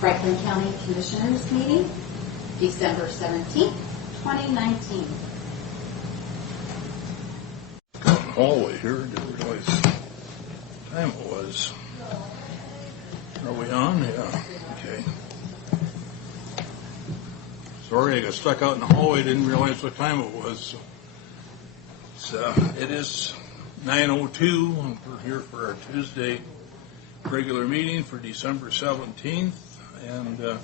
Franklin County Commissioners meeting, December 17th, 2019. Hallway here, didn't realize what time it was. Are we on? Yeah, okay. Sorry, I got stuck out in the hallway, didn't realize what time it was. It is 9:02, and we're here for our Tuesday regular meeting for December 17th, and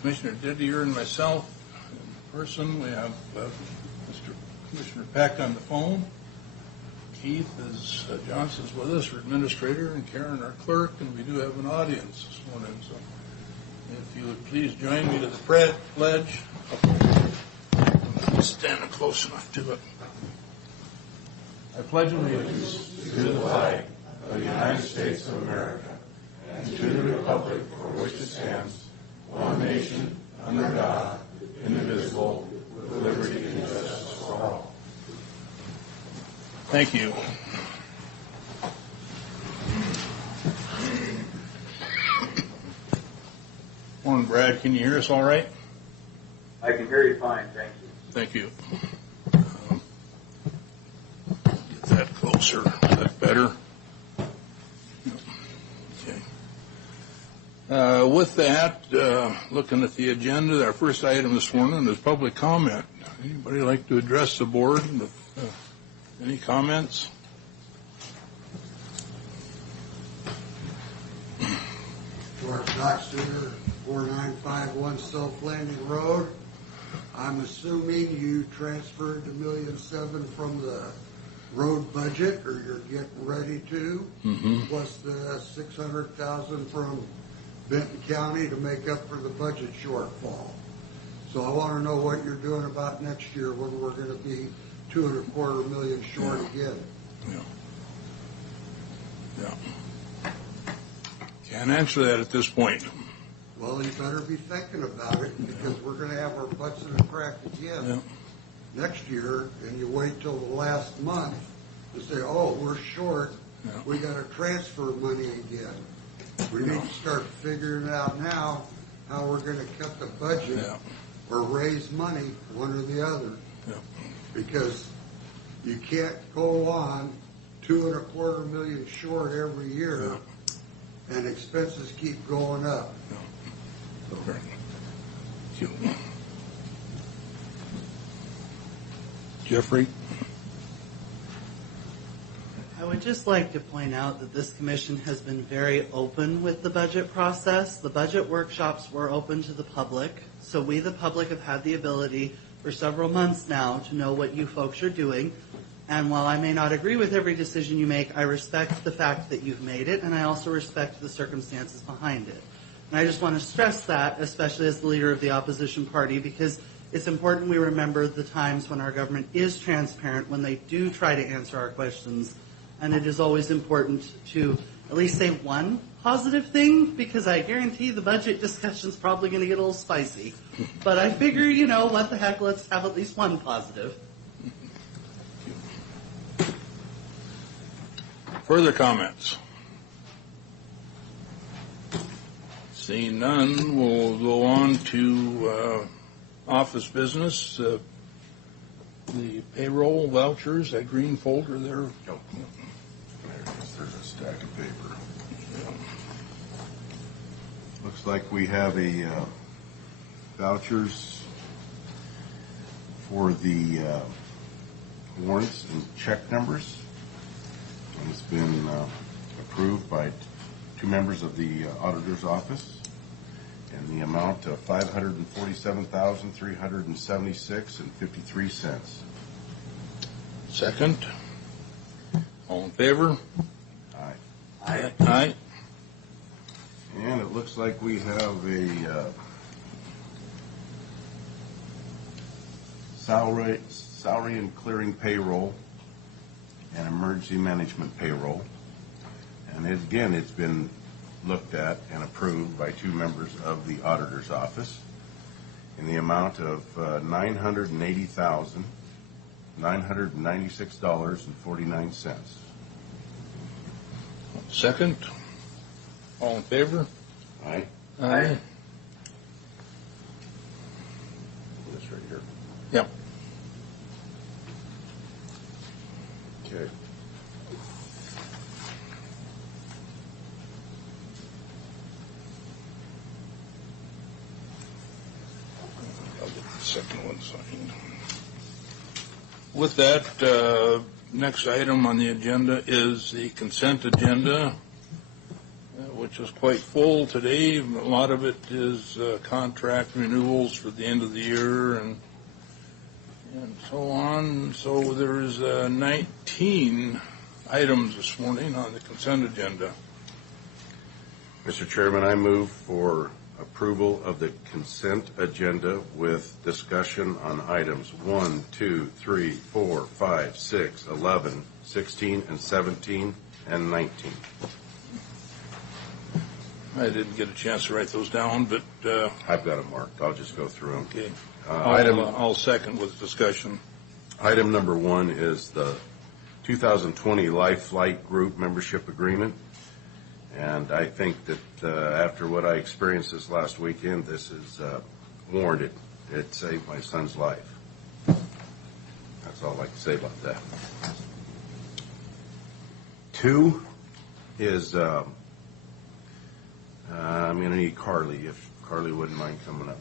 Commissioner Didier and myself in person. We have Mr. Commissioner Peck on the phone. Keith Johnson's with us, our administrator, and Karen, our clerk, and we do have an audience this morning. So if you would please join me to the pledge. I'm standing close enough to it. I pledge allegiance to the flag of the United States of America and to the republic for which it stands, one nation, under God, indivisible, with liberty and justice for all. Thank you. Morning, Brad. Can you hear us all right? I can hear you fine, thank you. Thank you. Get that closer. Is that better? Okay. With that, looking at the agenda, our first item this morning is public comment. Anybody like to address the board? Any comments? George Dockster, 4951 South Landing Road. I'm assuming you transferred the $1.7 million from the road budget, or you're getting ready to, plus the $600,000 from Benton County to make up for the budget shortfall. So I want to know what you're doing about next year when we're going to be $2.25 million short again. Yeah. Can't answer that at this point. Well, you better be thinking about it, because we're going to have our butts in the crack again next year, and you wait till the last month to say, oh, we're short, we got to transfer money again. We need to start figuring out now how we're going to cut the budget or raise money, one or the other. Because you can't go on $2.25 million short every year, and expenses keep going up. Jeffrey? I would just like to point out that this commission has been very open with the budget process. The budget workshops were open to the public, so we, the public, have had the ability for several months now to know what you folks are doing. And while I may not agree with every decision you make, I respect the fact that you've made it, and I also respect the circumstances behind it. And I just want to stress that, especially as the leader of the opposition party, because it's important we remember the times when our government is transparent, when they do try to answer our questions. And it is always important to at least say one positive thing, because I guarantee the budget discussion is probably going to get a little spicy. But I figure, what the heck, let's have at least one positive. Further comments? Seeing none, we'll go on to office business. The payroll vouchers, that green folder there. There's a stack of paper. Looks like we have a vouchers for the warrants and check numbers. And it's been approved by two members of the auditor's office in the amount of $547,376.53. Second. All in favor? Aye. Aye. Aye. And it looks like we have a salary and clearing payroll and emergency management payroll. And again, it's been looked at and approved by two members of the auditor's office in the amount of $980,996.49. Second. All in favor? Aye. Aye. This right here. Yep. Okay. I'll get the second one signed. With that, next item on the agenda is the consent agenda, which is quite full today. A lot of it is contract renewals for the end of the year and so on. So there's 19 items this morning on the consent agenda. Mr. Chairman, I move for approval of the consent agenda with discussion on items 1, 2, 3, 4, 5, 6, 11, 16, and 17, and 19. I didn't get a chance to write those down, but I've got them marked. I'll just go through them. okay. Item I'll second with discussion. Item number 1 is the 2020 Life Flight Group membership agreement. And I think that after what I experienced this last weekend, this is warranted. It saved my son's life. That's all I can say about that. 2 is I'm going to need Carly, if Carly wouldn't mind coming up.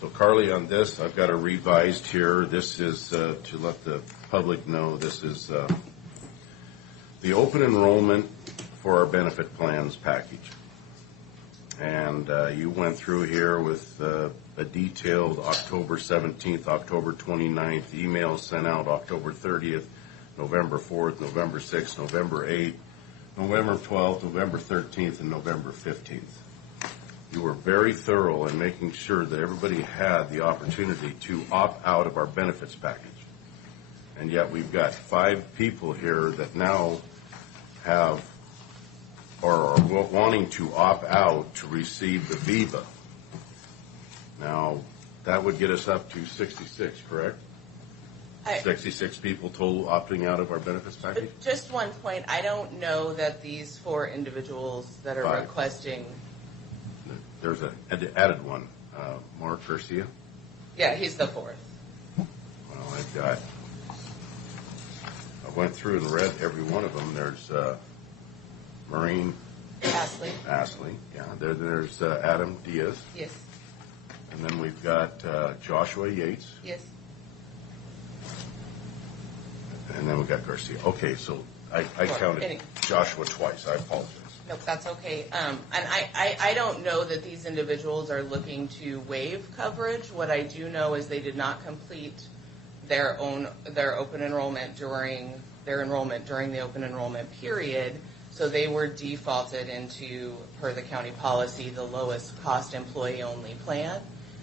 So Carly, on this, I've got a revised here. This is to let the public know, this is the open enrollment for our benefit plans package. And you went through here with a detailed October 17th, October 29th, emails sent out October 30th, November 4th, November 6th, November 8th, November 12th, November 13th, and November 15th. You were very thorough in making sure that everybody had the opportunity to opt out of our benefits package. And yet we've got 5 people here that now have or are wanting to opt out to receive the VIVA. Now, that would get us up to 66, correct? 66 people total opting out of our benefits package? Just one point. I don't know that these 4 individuals that are 5. requesting. There's an added one, Mark Garcia. Yeah, he's the 4th. Well, I went through and read every one of them. There's Maureen Astley. Yeah. There's Adam Diaz. Yes. And then we've got Joshua Yates. Yes. And then we've got Garcia. Okay, so I counted Joshua twice. I apologize. Nope, that's okay. And I don't know that these individuals are looking to waive coverage. What I do know is they did not complete their open enrollment during the open enrollment period, so they were defaulted into, per the county policy, the lowest cost employee only plan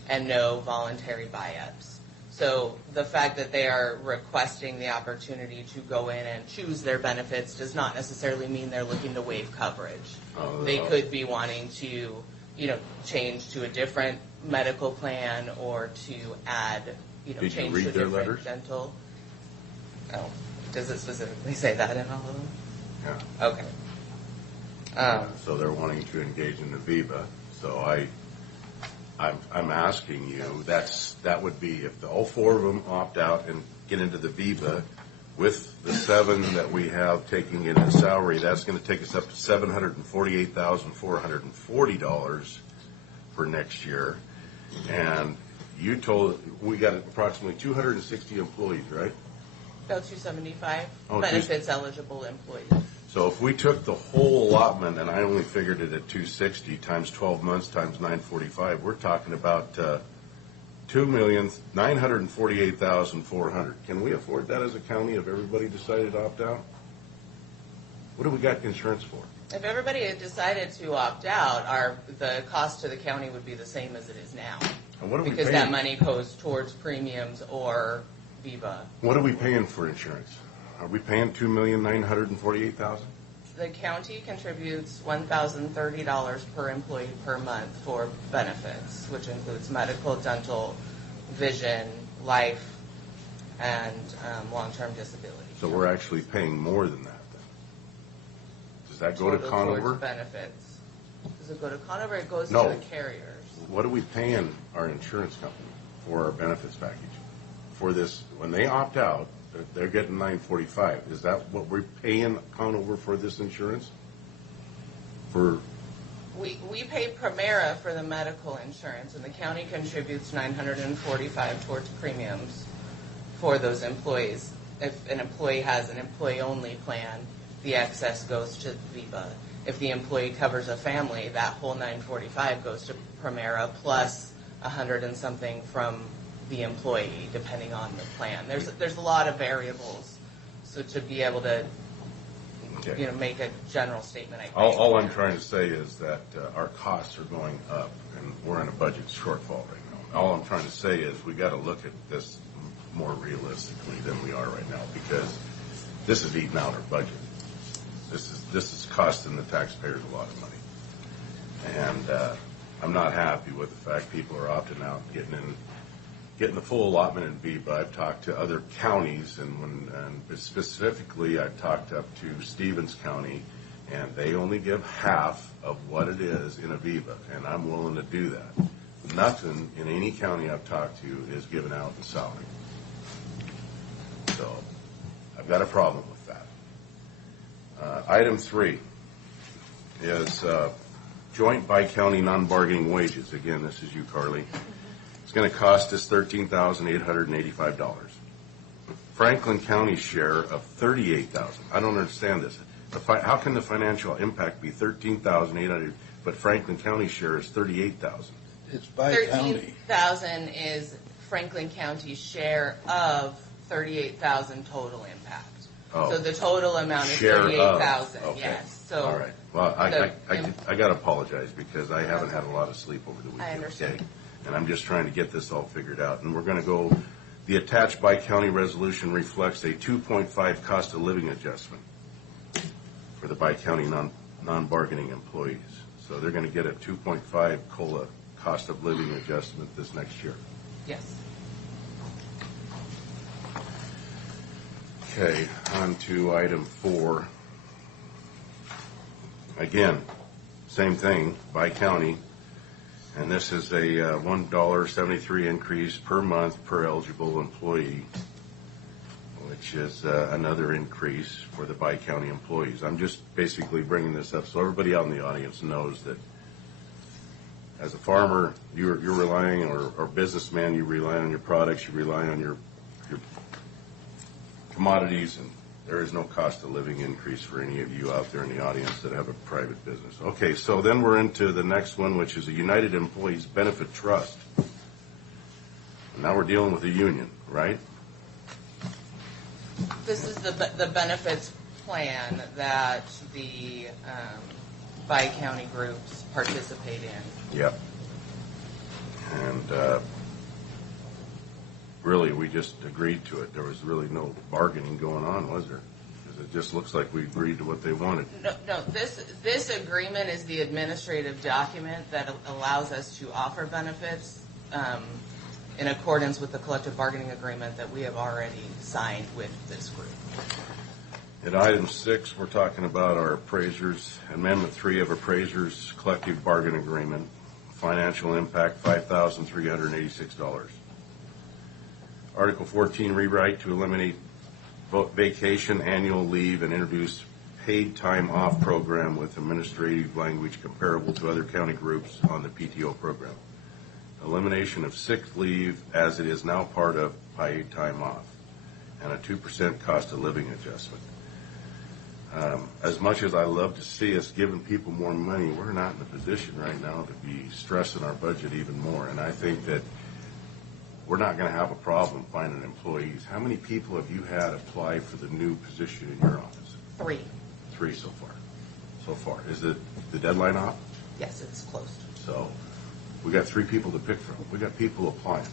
and no voluntary buy-ups. So the fact that they are requesting the opportunity to go in and choose their benefits does not necessarily mean they're looking to waive coverage. They could be wanting to, change to a different medical plan or to add, Did change you read to a their different letters? dental. Oh, does it specifically say that in all of them? Yeah. Okay. So they're wanting to engage in the VIVA. So I'm asking you, that would be if all 4 of them opt out and get into the VIVA with the 7 that we have taking in a salary, that's going to take us up to $748,440 for next year. And you told we got approximately 260 employees, right? About 275 Oh, benefits eligible employees. So if we took the whole allotment, and I only figured it at 260 times 12 months times 945, we're talking about $2,948,400. Can we afford that as a county if everybody decided to opt out? What do we got insurance for? If everybody had decided to opt out, the cost to the county would be the same as it is now. And what are we Because paying? that money goes towards premiums or VIVA. What are we paying for insurance? Are we paying $2,948,000? The county contributes $1,030 per employee per month for benefits, which includes medical, dental, vision, life, and long-term disability. So we're actually paying more than that then. Does that go to total Conover? towards benefits. Does it go to Conover? It goes No. to the carriers. What are we paying our insurance company for our benefits package? For this, when they opt out, they're getting $945. Is that what we're paying Conover for this insurance? We pay Primera for the medical insurance, and the county contributes $945 towards premiums for those employees. If an employee has an employee-only plan, the excess goes to Viva. If the employee covers a family, that whole $945 goes to Primera plus $100 and something from the employee, depending on the plan. There's a lot of variables, so to be able to Okay. make a general statement, I think. All I'm trying to say is that our costs are going up, and we're in a budget shortfall right now. All I'm trying to say is we got to look at this more realistically than we are right now, because this is eating out our budget. This is costing the taxpayers a lot of money, and I'm not happy with the fact people are opting out, getting the full allotment in Viva. I've talked to other counties, and specifically I've talked up to Stevens County, and they only give half of what it is in Aviva, and I'm willing to do that. Nothing in any county I've talked to is given out in salary. So I've got a problem with that. Item 3 is joint bi-county non-bargaining wages. Again, this is you, Carly. It's going to cost us $13,885. Franklin County's share of $38,000. I don't understand this. How can the financial impact be $13,800, but Franklin County's share is $38,000? It's by county. $13,000 is Franklin County's share of $38,000 total impact. Oh. So the total amount is Share of. $38,000. Okay. Yes. So all right. Well, I got to apologize because I haven't had a lot of sleep over the weekend. I understand. Okay? And I'm just trying to get this all figured out. And we're going to go, the attached bi-county resolution reflects a 2.5 cost of living adjustment for the bi-county non-bargaining employees. So they're going to get a 2.5 COLA cost of living adjustment this next year. yes. Okay, on to item 4. Again, same thing, by county, and this is a $1.73 increase per month per eligible employee, which is another increase for the bi-county employees. I'm just basically bringing this up so everybody out in the audience knows that as a farmer, you're relying, or businessman, you rely on your products, you rely on your commodities, and there is no cost of living increase for any of you out there in the audience that have a private business. Okay, so then we're into the next one, which is a United Employees Benefit Trust. And now we're dealing with a union, right? This is the benefits plan that the bi-county groups participate in. Yep. And really, we just agreed to it. There was really no bargaining going on, was there? Because it just looks like we agreed to what they wanted. No. This agreement is the administrative document that allows us to offer benefits in accordance with the collective bargaining agreement that we have already signed with this group. At item 6, we're talking about our appraisers, Amendment 3 of appraisers collective bargain agreement, financial impact $5,386. Article 14, rewrite to eliminate vacation, annual leave, and introduce paid time off program with administrative language comparable to other county groups on the PTO program. Elimination of sick leave as it is now part of paid time off, and a 2% cost of living adjustment. As much as I love to see us giving people more money, we're not in a position right now to be stressing our budget even more. And I think that we're not going to have a problem finding employees. How many people have you had apply for the new position in your office? 3. 3 so far. So far. Is it the deadline off? Yes, it's closed. So we got 3 people to pick from. We got people applying.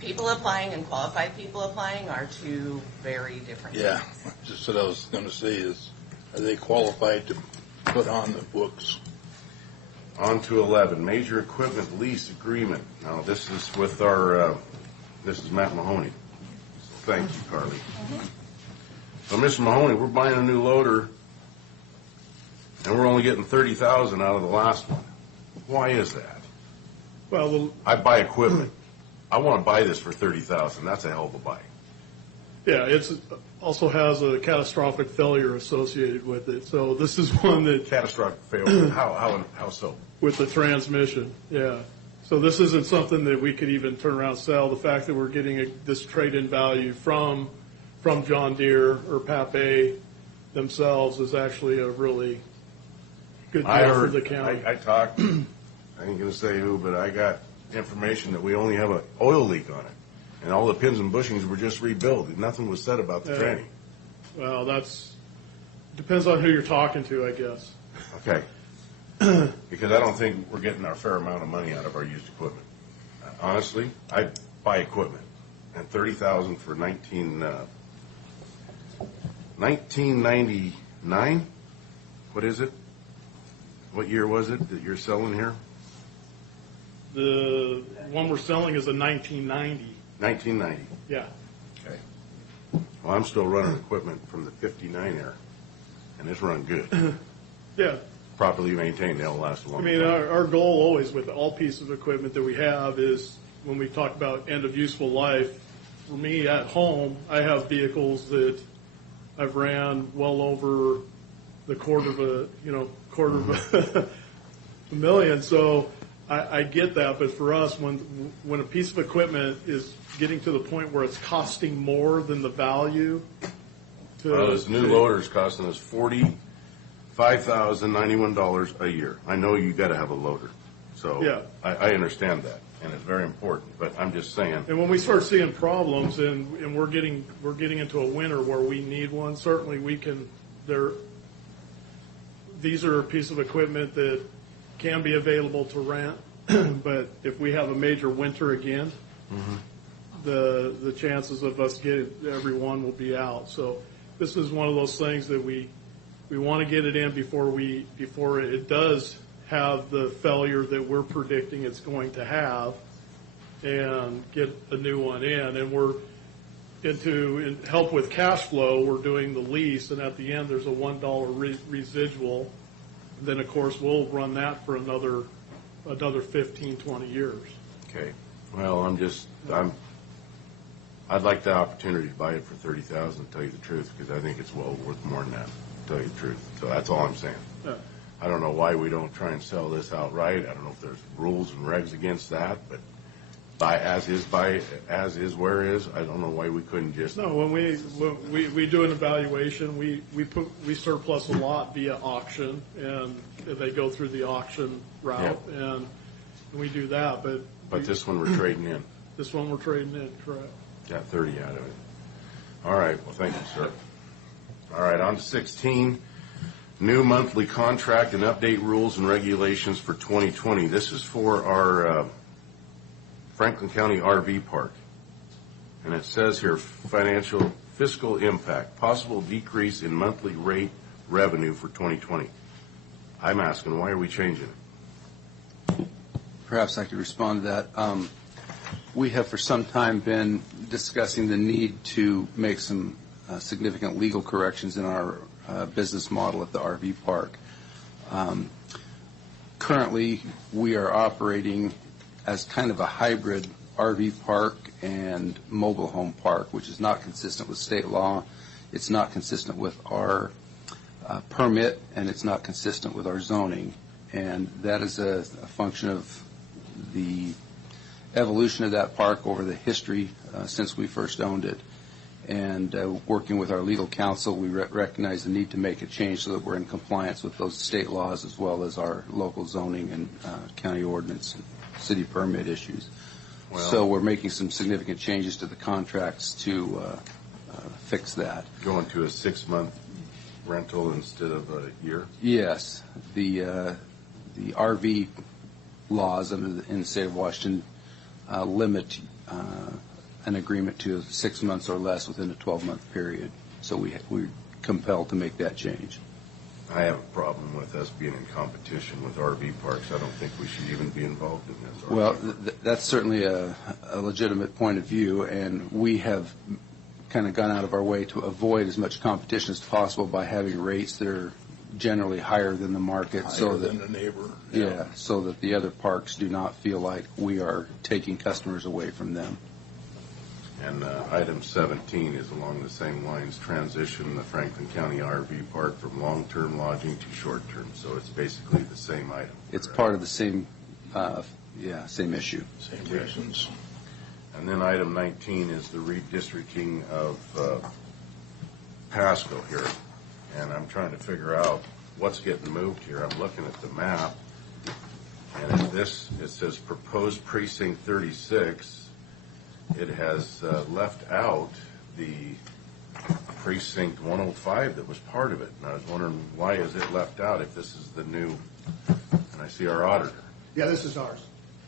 People applying and qualified people applying are 2 very different Yeah, things. just what I was going to say is, are they qualified to put on the books? On to 11, major equipment lease agreement. Now, this is with our, this is Matt Mahoney. Thank you, Carly. So, Mr. Mahoney, we're buying a new loader and we're only getting 30,000 out of the last one. Why is that? Well, I buy equipment. I want to buy this for 30,000. That's a hell of a buy. yeah, it's also has a catastrophic failure associated with it. So this is one that, Catastrophic failure. How so? with the transmission, yeah. So this isn't something that we could even turn around and sell. The fact that we're getting this trade-in value from John Deere or Pape themselves is actually a really good I deal for heard, the county. I talked, I ain't going to say who, but I got information that we only have an oil leak on it. And all the pins and bushings were just rebuilt. Nothing was said about the Yeah. training. Well, depends on who you're talking to, I guess. Okay. Because I don't think we're getting our fair amount of money out of our used equipment. Honestly, I buy equipment. And 30,000 for 1999? What is it? What year was it that you're selling here? The one we're selling is a 1990. 1990. Yeah. Okay. Well, I'm still running equipment from the 59 era, and it's run good. Yeah. Properly maintained, they'll last a I long mean, time. our goal always with all pieces of equipment that we have is when we talk about end of useful life, for me at home, I have vehicles that I've ran well over the quarter of a a million. So I get that, but for us, when a piece of equipment is getting to the point where it's costing more than the value, Well, this new loader is costing us $45,091 a year. I know you got to have a loader, so Yeah. I understand that, and it's very important. But I'm just saying, And when we start seeing problems and we're getting into a winter where we need one, certainly we can. These are a piece of equipment that can be available to rent, but if we have a major winter again, the chances of us getting everyone will be out. So this is one of those things that we want to get it in before it does have the failure that we're predicting it's going to have, and get a new one in. And we're in help with cash flow. We're doing the lease, and at the end there's a $1 residual. Then of course we'll run that for another 15, 20 years. okay. Well, I'd like the opportunity to buy it for $30,000. To tell you the truth, because I think it's well worth more than that. To tell you the truth, so that's all I'm saying. Yeah. I don't know why we don't try and sell this outright. I don't know if there's rules and regs against that, but buy as is, where is. I don't know why we couldn't just. No, when we do an evaluation, we surplus a lot via auction, and they go through the auction route, and we do that. But this one we're trading in. This one we're trading in, correct? Got 30 out of it. All right. Well, thank you, sir. All right. On to 16. New monthly contract and update rules and regulations for 2020. This is for our Franklin County RV Park. And it says here, fiscal impact, possible decrease in monthly rate revenue for 2020. I'm asking, why are we changing it? Perhaps I could respond to that. We have for some time been discussing the need to make some significant legal corrections in our business model at the RV park. Currently, we are operating as kind of a hybrid RV park and mobile home park, which is not consistent with state law. It's not consistent with our permit, and it's not consistent with our zoning. And that is a function of the evolution of that park over the history since we first owned it. And working with our legal counsel, we recognize the need to make a change so that we're in compliance with those state laws as well as our local zoning and county ordinance and city permit issues. Well, so we're making some significant changes to the contracts to fix that. Going to a 6-month rental instead of a year? Yes. The RV laws in the state of Washington limit an agreement to 6 months or less within a 12-month period. So we're compelled to make that change. I have a problem with us being in competition with RV parks. I don't think we should even be involved in this. Well, that's certainly a legitimate point of view, and we have kind of gone out of our way to avoid as much competition as possible by having rates that are generally higher than the market, so Higher that than the neighbor. yeah, so that the other parks do not feel like we are taking customers away from them. And item 17 is along the same lines, transition the Franklin County RV Park from long-term lodging to short-term. So it's basically the same item. It's correct? part of the same, same issue. Same reasons. And then item 19 is the redistricting of Pasco here. And I'm trying to figure out what's getting moved here. I'm looking at the map, and it says proposed precinct 36. It has left out the precinct 105 that was part of it. And I was wondering, why is it left out if this is the new, and I see our auditor. Yeah, this is ours.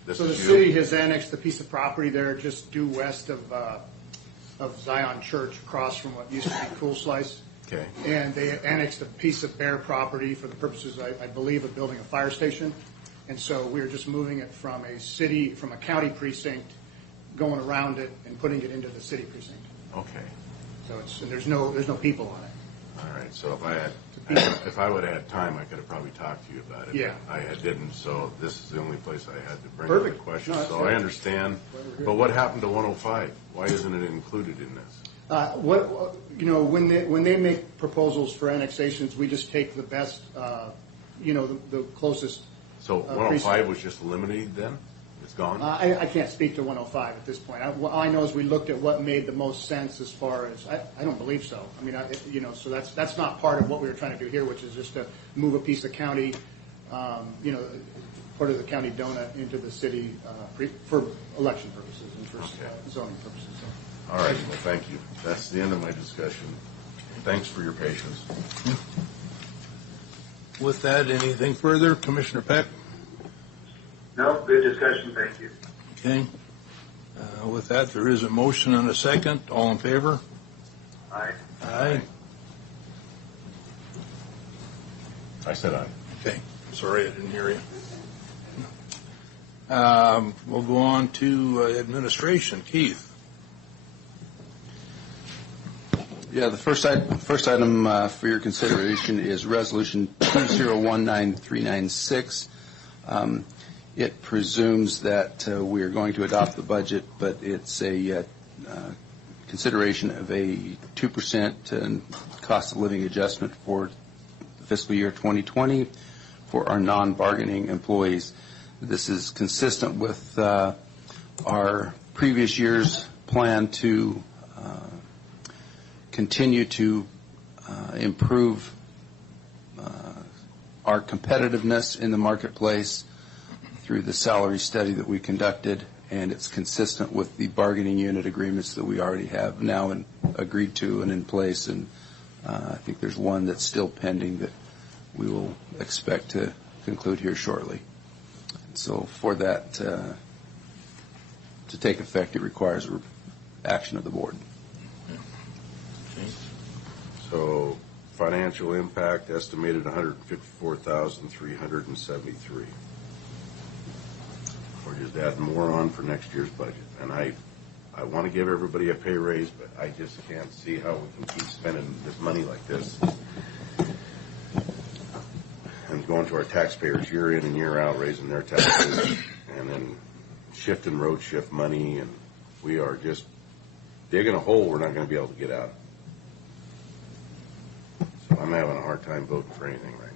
This So the is you? city has annexed a piece of property there just due west of Zion Church, across from what used to be Cool Slice. Okay. And they annexed a piece of bare property for the purposes, I believe, of building a fire station. And so we're just moving it from a county precinct, going around it and putting it into the city precinct. Okay. So and there's no people on it. All right. So if I would have had time, I could have probably talked to you about it. Yeah. But I didn't. So this is the only place I had to bring Perfect. up the question. No, that's So good. I understand. But what happened to 105? Why isn't it included in this? When they make proposals for annexations, we just take the best, the closest. So 105 was just eliminated then? It's gone? I can't speak to 105 at this point. All I know is we looked at what made the most sense as far as, I don't believe so. I mean, so that's not part of what we were trying to do here, which is just to move a piece of county, part of the county donut into the city for election purposes and for zoning purposes. So. All right. Well, thank you. That's the end of my discussion. Thanks for your patience. With that, anything further? Commissioner Peck? No, good discussion, thank you. Okay. With that, there is a motion and a second. All in favor? Aye. Aye. I said aye. Okay. Sorry, I didn't hear you. We'll go on to administration. Keith? Yeah, the first item for your consideration is Resolution 2019396. It presumes that we are going to adopt the budget, but it's a consideration of a 2% cost of living adjustment for fiscal year 2020 for our non-bargaining employees. This is consistent with our previous year's plan to continue to improve our competitiveness in the marketplace through the salary study that we conducted, and it's consistent with the bargaining unit agreements that we already have now and agreed to and in place, and I think there's one that's still pending that we will expect to conclude here shortly. So for that to take effect, it requires action of the board. So financial impact estimated $154,373. We're just adding more on for next year's budget. And I want to give everybody a pay raise, but I just can't see how we can keep spending this money like this and going to our taxpayers year in and year out, raising their taxes and then shifting road shift money, and we are just digging a hole we're not going to be able to get out of. So I'm having a hard time voting for anything right now.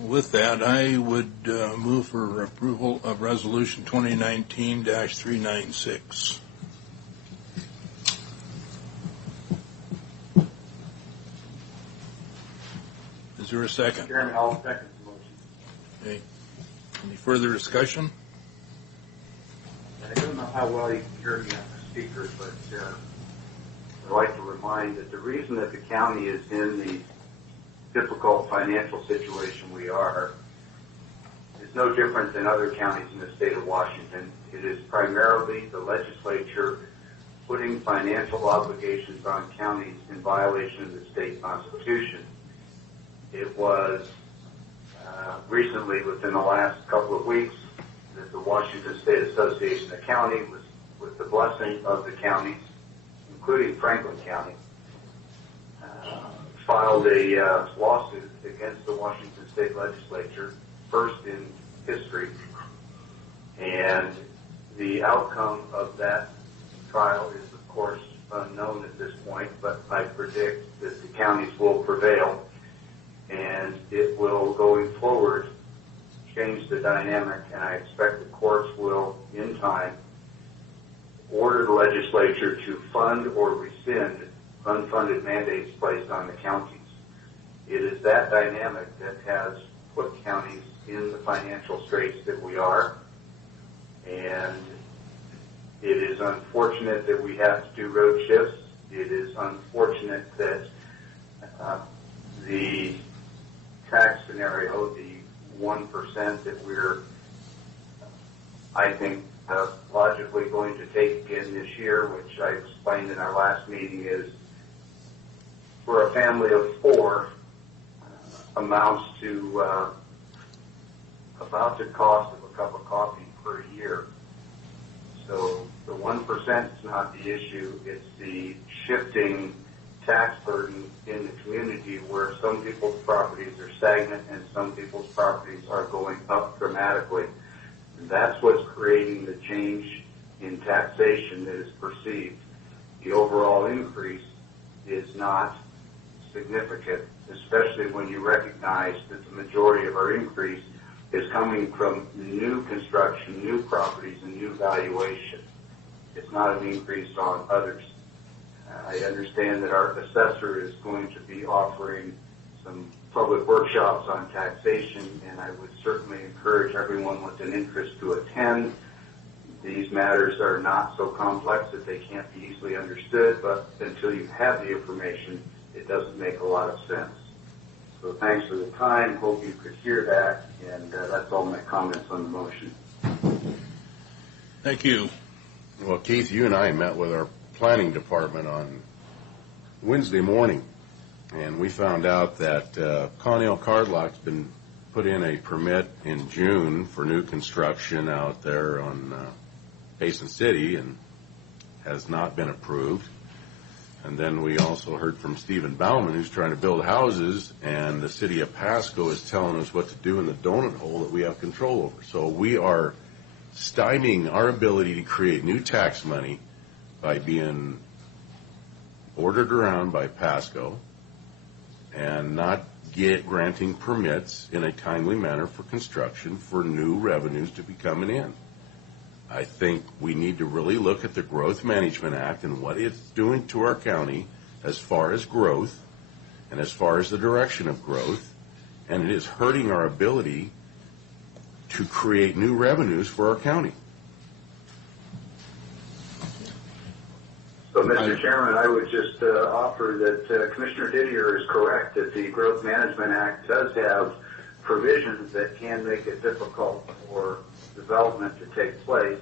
With that, I would move for approval of Resolution 2019-396. Is there a second? Chairman, I'll second the motion. Okay. Any further discussion? I don't know how well you can hear me on the speaker, but I'd like to remind that the reason that the county is in the difficult financial situation we are is no different than other counties in the state of Washington. It is primarily the legislature putting financial obligations on counties in violation of the state constitution. It was recently, within the last couple of weeks, that the Washington State Association of Counties, with the blessing of the counties, including Franklin County, filed a lawsuit against the Washington State Legislature, first in history. And the outcome of that trial is, of course, unknown at this point, but I predict that the counties will prevail, and it will, going forward, change the dynamic, and I expect the courts will, in time, order the legislature to fund or rescind unfunded mandates placed on the counties. It is that dynamic that has put counties in the financial straits that we are, and it is unfortunate that we have to do road shifts. It is unfortunate that the tax scenario, the 1% that we're, I think, logically going to take again this year, which I explained in our last meeting, is for a family of 4 amounts to about the cost of a cup of coffee per year. So the 1% is not the issue. It's the shifting tax burden in the community where some people's properties are stagnant and some people's properties are going up dramatically. And that's what's creating the change in taxation that is perceived. The overall increase is not significant, especially when you recognize that the majority of our increase is coming from new construction, new properties, and new valuation. It's not an increase on others. I understand that our assessor is going to be offering some public workshops on taxation, and I would certainly encourage everyone with an interest to attend. These matters are not so complex that they can't be easily understood, but until you have the information, it doesn't make a lot of sense. So thanks for the time. Hope you could hear that, and that's all my comments on the motion. Thank you. Well, Keith, you and I met with our planning department on Wednesday morning, and we found out that Connell Cardlock's been put in a permit in June for new construction out there on Basin City and has not been approved. And then we also heard from Stephen Bauman, who's trying to build houses, and the city of Pasco is telling us what to do in the donut hole that we have control over. So we are stymieing our ability to create new tax money by being ordered around by Pasco and not granting permits in a timely manner for construction for new revenues to be coming in. I think we need to really look at the Growth Management Act and what it's doing to our county as far as growth and as far as the direction of growth, and it is hurting our ability to create new revenues for our county. So, Mr. Chairman, I would just offer that Commissioner Didier is correct that the Growth Management Act does have provisions that can make it difficult for development to take place,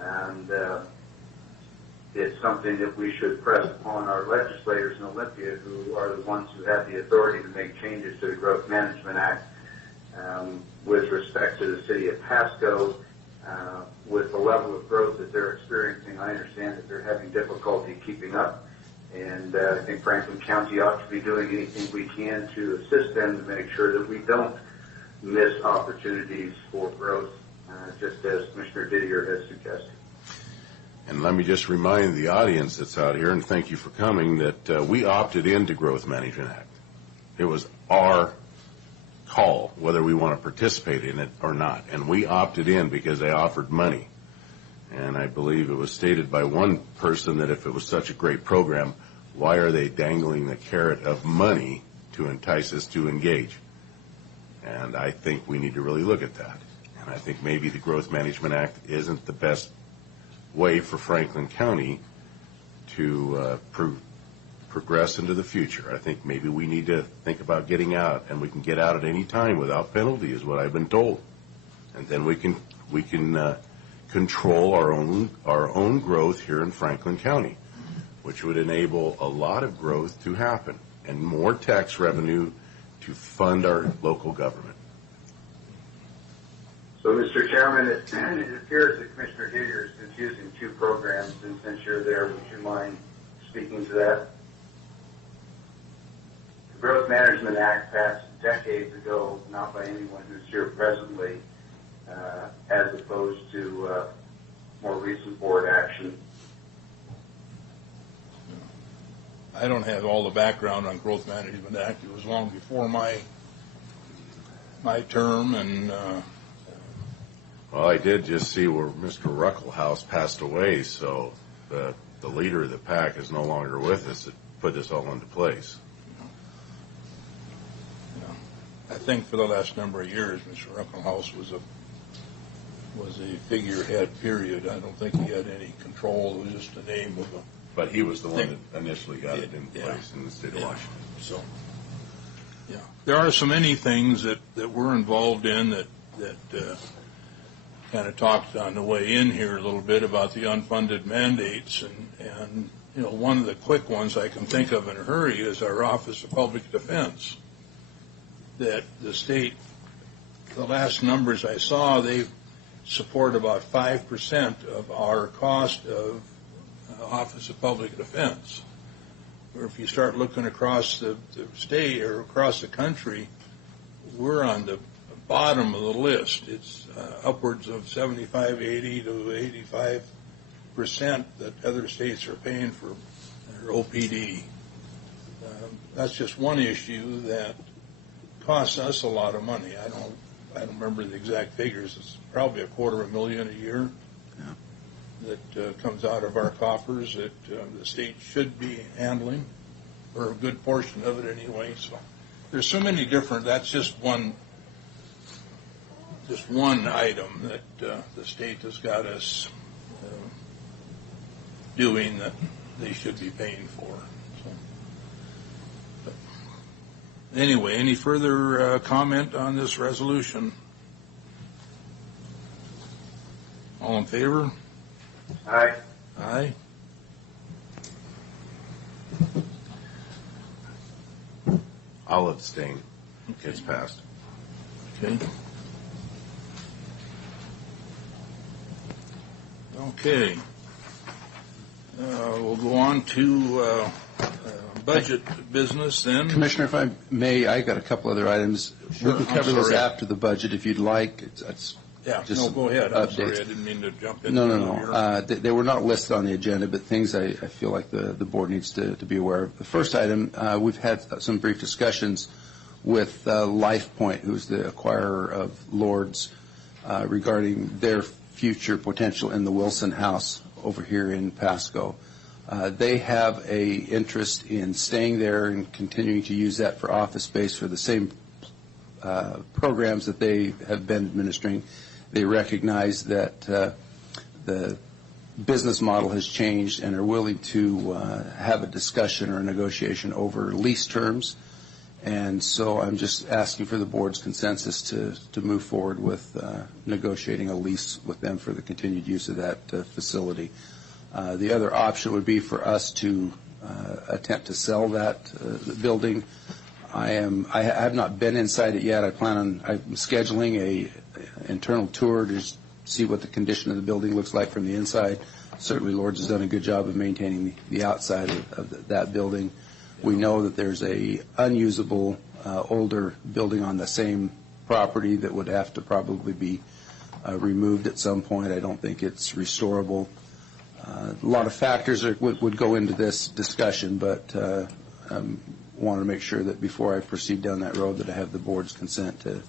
and it's something that we should press upon our legislators in Olympia, who are the ones who have the authority to make changes to the Growth Management Act. With respect to the city of Pasco, with the level of growth that they're experiencing, I understand that they're having difficulty keeping up, and I think Franklin County ought to be doing anything we can to assist them to make sure that we don't miss opportunities for growth, just as Commissioner Didier has suggested. And let me just remind the audience that's out here, and thank you for coming, that we opted into Growth Management Act. It was our call whether we want to participate in it or not, and we opted in because they offered money. And I believe it was stated by one person that if it was such a great program, why are they dangling the carrot of money to entice us to engage? And I think we need to really look at that. And I think maybe the Growth Management Act isn't the best way for Franklin County to progress into the future. I think maybe we need to think about getting out, and we can get out at any time without penalty, is what I've been told. And then we can control our own growth here in Franklin County, which would enable a lot of growth to happen and more tax revenue to fund our local government. So, Mr. Chairman, it appears that Commissioner Didier is confusing two programs, and since you're there, would you mind speaking to that. The Growth Management Act passed decades ago, not by anyone who's here presently, as opposed to more recent board action. I don't have all the background on Growth Management Act. It was long before my term, and Well, I did just see where Mr. Ruckelhaus passed away, so the leader of the pack is no longer with us. It put this all into place. I think for the last number of years, Mr. Ruckelhaus was a figurehead. Period. I don't think he had any control. It was just the name of a. But he was the one that initially got it in place in the state of Washington. So, yeah, there are so many things that we're involved in that kind of talked on the way in here a little bit about the unfunded mandates, and you know, one of the quick ones I can think of in a hurry is our Office of Public Defense. That the state, the last numbers I saw, they support about 5% of our cost of Office of Public Defense. Or if you start looking across the state or across the country, we're on the bottom of the list. It's upwards of 75, 80 to 85% that other states are paying for their OPD. That's just one issue that costs us a lot of money. I don't remember the exact figures. It's probably $250,000 a year that comes out of our coffers that the state should be handling, or a good portion of it anyway. So there's so many different. That's just one item that the state has got us doing that they should be paying for. Anyway, any further comment on this resolution? All in favor? Aye. Aye. I'll abstain. It's passed. Okay. Okay. We'll go on to budget business then. Commissioner, if I may, I got a couple other items. Sure, We can cover those after the budget if you'd like. Go ahead. I'm sorry, I didn't mean to jump in. No. They were not listed on the agenda, but things I feel like the board needs to be aware of. The first item, we've had some brief discussions with LifePoint, who's the acquirer of Lords, regarding their future potential in the Wilson House over here in Pasco. They have a interest in staying there and continuing to use that for office space for the same programs that they have been administering. They recognize that the business model has changed and are willing to have a discussion or a negotiation over lease terms. And so I'm just asking for the board's consensus to move forward with negotiating a lease with them for the continued use of that facility. The other option would be for us to attempt to sell that building. I have not been inside it yet. I'm scheduling a internal tour to see what the condition of the building looks like from the inside. Certainly Lords has done a good job of maintaining the outside of that building. We know that there's a unusable older building on the same property that would have to probably be removed at some point. I don't think it's restorable. A lot of factors would go into this discussion, but I want to make sure that before I proceed down that road that I have the board's consent to.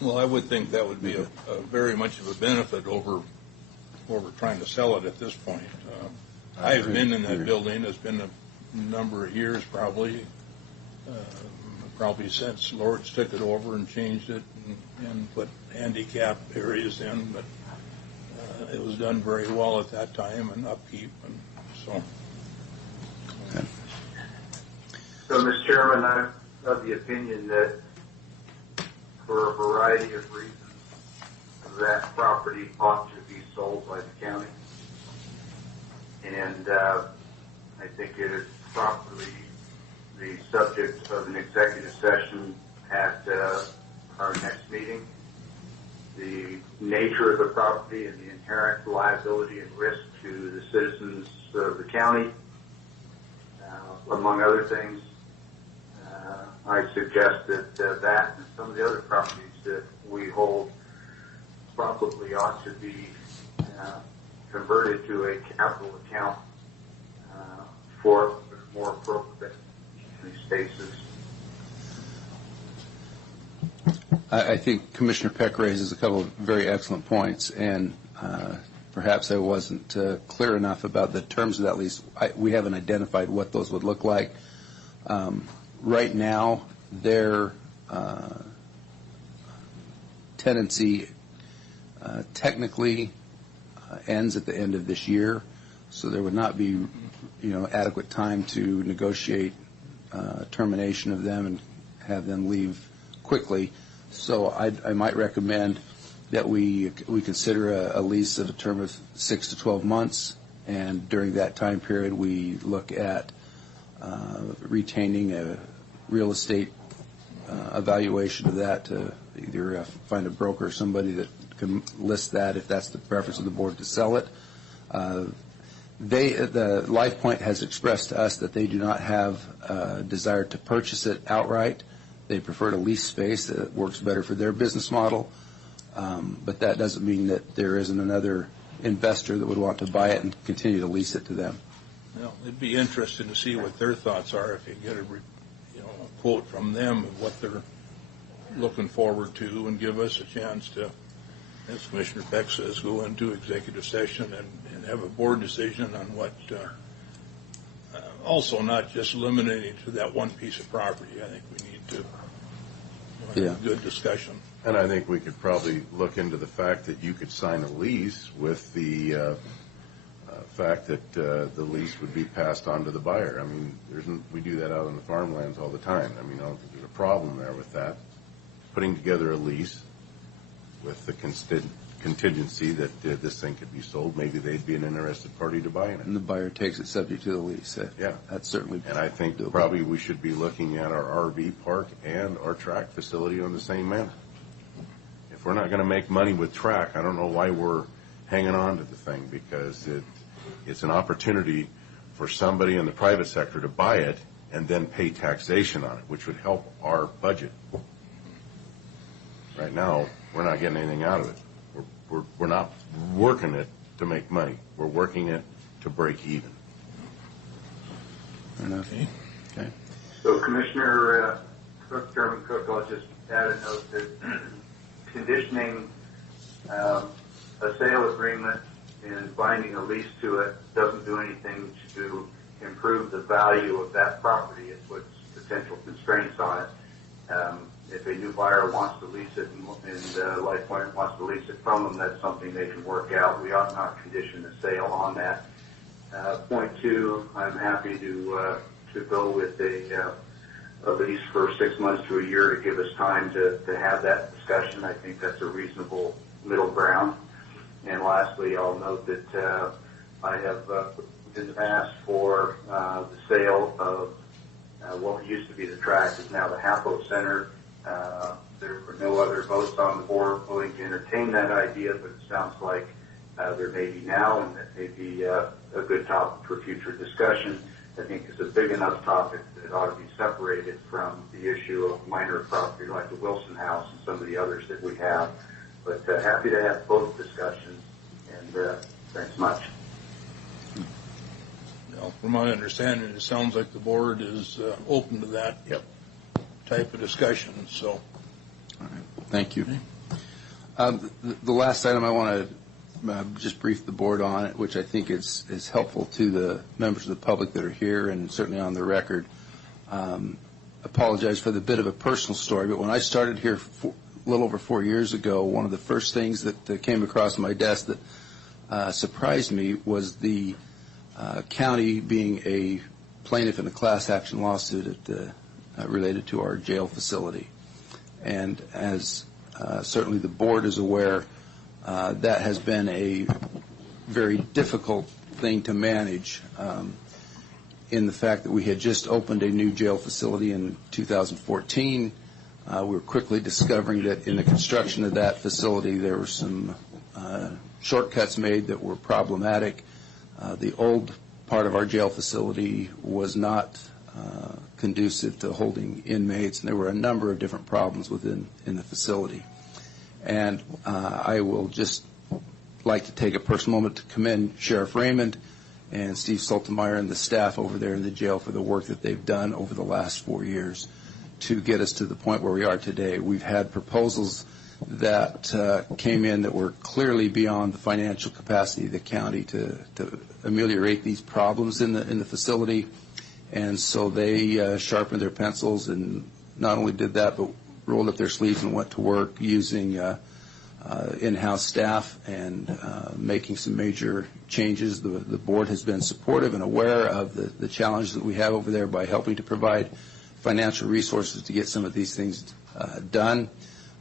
Well, I would think that would be a very much of a benefit over trying to sell it at this point. I've been in that building. It's been a number of years probably since Lords took it over and changed it and put handicap areas in, but it was done very well at that time and upkeep, and so. Okay. So, Mr. Chairman, I'm of the opinion that for a variety of reasons, that property ought to be sold by the county. And I think it is properly the subject of an executive session at our next meeting. The nature of the property and the inherent liability and risk to the citizens of the county among other things, I suggest that that and some of the other properties that we hold probably ought to be converted to a capital account for more appropriate spaces. I think Commissioner Peck raises a couple of very excellent points, and perhaps I wasn't clear enough about the terms of that lease. We haven't identified what those would look like. Right now, their tenancy technically ends at the end of this year, so there would not be, adequate time to negotiate termination of them and have them leave quickly. So I might recommend that we consider a lease of a term of 6 to 12 months, and during that time period we look at retaining a real estate evaluation of that to either find a broker or somebody that can list that if that's the preference of the board to sell it. The LifePoint has expressed to us that they do not have a desire to purchase it outright. They prefer to lease space that works better for their business model, but that doesn't mean that there isn't another investor that would want to buy it and continue to lease it to them. Well, it'd be interesting to see what their thoughts are if you get a quote from them of what they're looking forward to, and give us a chance to, as Commissioner Peck says, go into executive session and have a board decision on what, also not just limiting to that one piece of property. I think we need to have a good discussion. And I think we could probably look into the fact that you could sign a lease with the fact that the lease would be passed on to the buyer. I mean, we do that out on the farmlands all the time. I mean, I don't think there's a problem there with that. Putting together a lease with the contingency that this thing could be sold, maybe they'd be an interested party to buy in it. And the buyer takes it subject to the lease. Yeah. That's certainly And I think doable. probably we should be looking at our RV park and our track facility on the same manner. If we're not going to make money with track, I don't know why we're hanging on to the thing, because it's an opportunity for somebody in the private sector to buy it and then pay taxation on it, which would help our budget. Right now, we're not getting anything out of it. We're not working it to make money. We're working it to break even. Fair enough. Okay. So Commissioner Chairman Cook, I'll just add a note that conditioning a sale agreement and binding a lease to it doesn't do anything to improve the value of that property. It puts potential constraints on it. If a new buyer wants to lease it and LifePoint wants to lease it from them, that's something they can work out. We ought not condition the sale on that. Point two, I'm happy to go with a lease for 6 months to a year to give us time to have that discussion. I think that's a reasonable middle ground. And lastly, I'll note that I have been asked for the sale of what used to be the track is now the Hapo Center. There were no other votes on the board willing to entertain that idea, but it sounds like there may be now, and that may be a good topic for future discussion. I think it's a big enough topic that it ought to be separated from the issue of minor property like the Wilson House and some of the others that we have. But happy to have both discussions, and thanks much. Well, from my understanding, it sounds like the board is open to that type of discussion. So, all right. Thank you. The last item I want to just brief the board on it, which I think is helpful to the members of the public that are here and certainly on the record. Apologize for the bit of a personal story, but when I started here a little over 4 years ago, one of the first things that came across my desk that surprised me was the county being a plaintiff in a class action lawsuit related to our jail facility. And as certainly the board is aware, that has been a very difficult thing to manage in the fact that we had just opened a new jail facility in 2014. We were quickly discovering that in the construction of that facility there were some shortcuts made that were problematic. The old part of our jail facility was not conducive to holding inmates, and there were a number of different problems in the facility. And I will just like to take a personal moment to commend Sheriff Raymond and Steve Saltemeyer and the staff over there in the jail for the work that they've done over the last 4 years to get us to the point where we are today. We've had proposals that came in that were clearly beyond the financial capacity of the county to ameliorate these problems in the facility, and so they sharpened their pencils and not only did that, but rolled up their sleeves and went to work using in-house staff and making some major changes. The board has been supportive and aware of the challenges that we have over there by helping to provide financial resources to get some of these things done.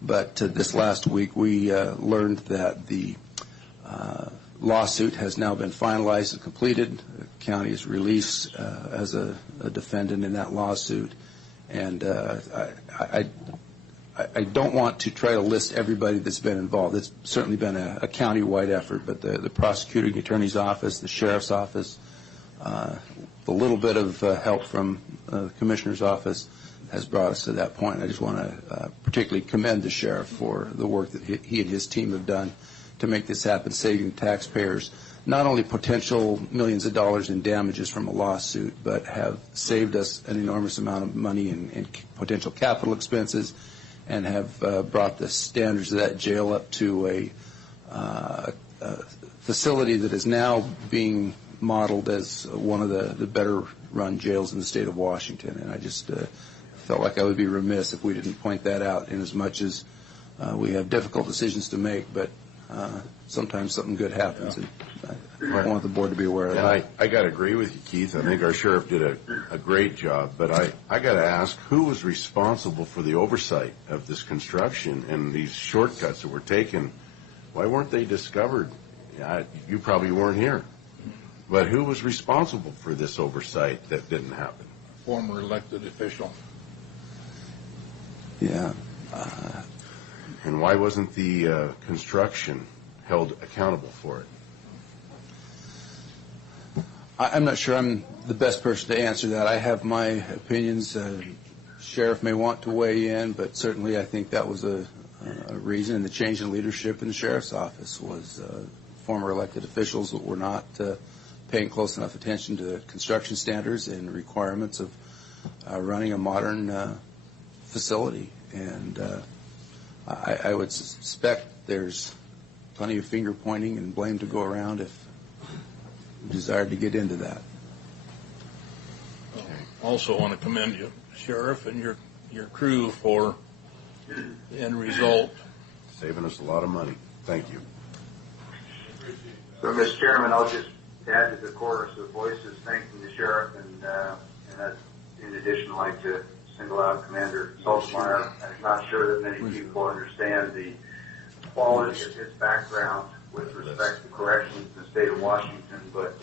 But this last week we learned that the lawsuit has now been finalized and completed. The county is released as a defendant in that lawsuit. And I don't want to try to list everybody that's been involved. It's certainly been a county-wide effort, but the prosecuting attorney's office, the sheriff's office, the little bit of help from the commissioner's office has brought us to that point. I just want to particularly commend the sheriff for the work that he and his team have done to make this happen, saving taxpayers not only potential millions of dollars in damages from a lawsuit, but have saved us an enormous amount of money in potential capital expenses, and have brought the standards of that jail up to a facility that is now being modeled as one of the better run jails in the state of Washington. And I just felt like I would be remiss if we didn't point that out, in as much as we have difficult decisions to make, but sometimes something good happens, and I want the board to be aware of that. I got to agree with you, Keith. I think our sheriff did a great job, but I got to ask, who was responsible for the oversight of this construction and these shortcuts that were taken? Why weren't they discovered? You probably weren't here, but who was responsible for this oversight that didn't happen? Former elected official. Yeah. And why wasn't the construction held accountable for it? I'm not sure I'm the best person to answer that. I have my opinions. Sheriff may want to weigh in, but certainly I think that was a reason. And the change in leadership in the sheriff's office was former elected officials that were not paying close enough attention to construction standards and requirements of running a modern facility. And I would suspect there's plenty of finger pointing and blame to go around if desired to get into that. Also want to commend you, Sheriff, and your crew for the end result. Saving us a lot of money. Thank you. So, Mr. Chairman, I'll just add to the chorus of voices thanking the sheriff, and in addition, I'd like to single out Commander Saltemeyer. I'm not sure that many people understand the quality of his background with respect to corrections in the state of Washington, but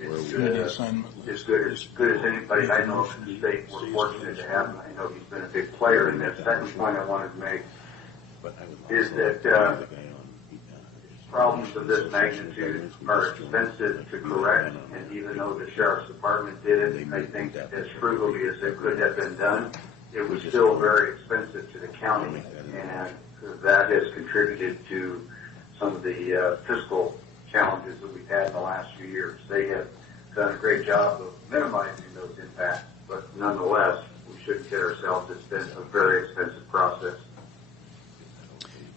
it's as good as anybody I know in the state. We're fortunate to have him. I know he's been a big player in this. Second point I wanted to make is that problems of this magnitude are expensive to correct, and even though the Sheriff's Department did it, I think as frugally as it could have been done, it was still very expensive to the county, and that has contributed to some of the fiscal challenges that we've had in the last few years. They have done a great job of minimizing those impacts, but nonetheless, we shouldn't kid ourselves. It's been a very expensive process.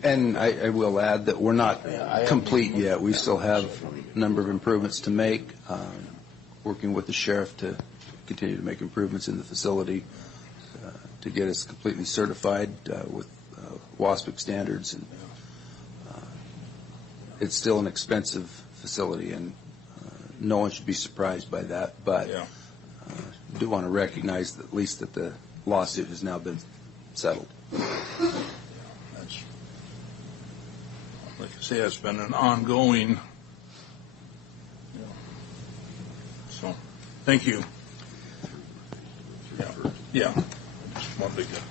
And I will add that we're not complete yet. We still have a number of improvements to make, working with the sheriff to continue to make improvements in the facility to get us completely certified with WASPIC standards. And it's still an expensive facility, and no one should be surprised by that. But I do want to recognize that at least that the lawsuit has now been settled. Like I say, it's been an ongoing. So, thank you. Yeah. Just wanted to.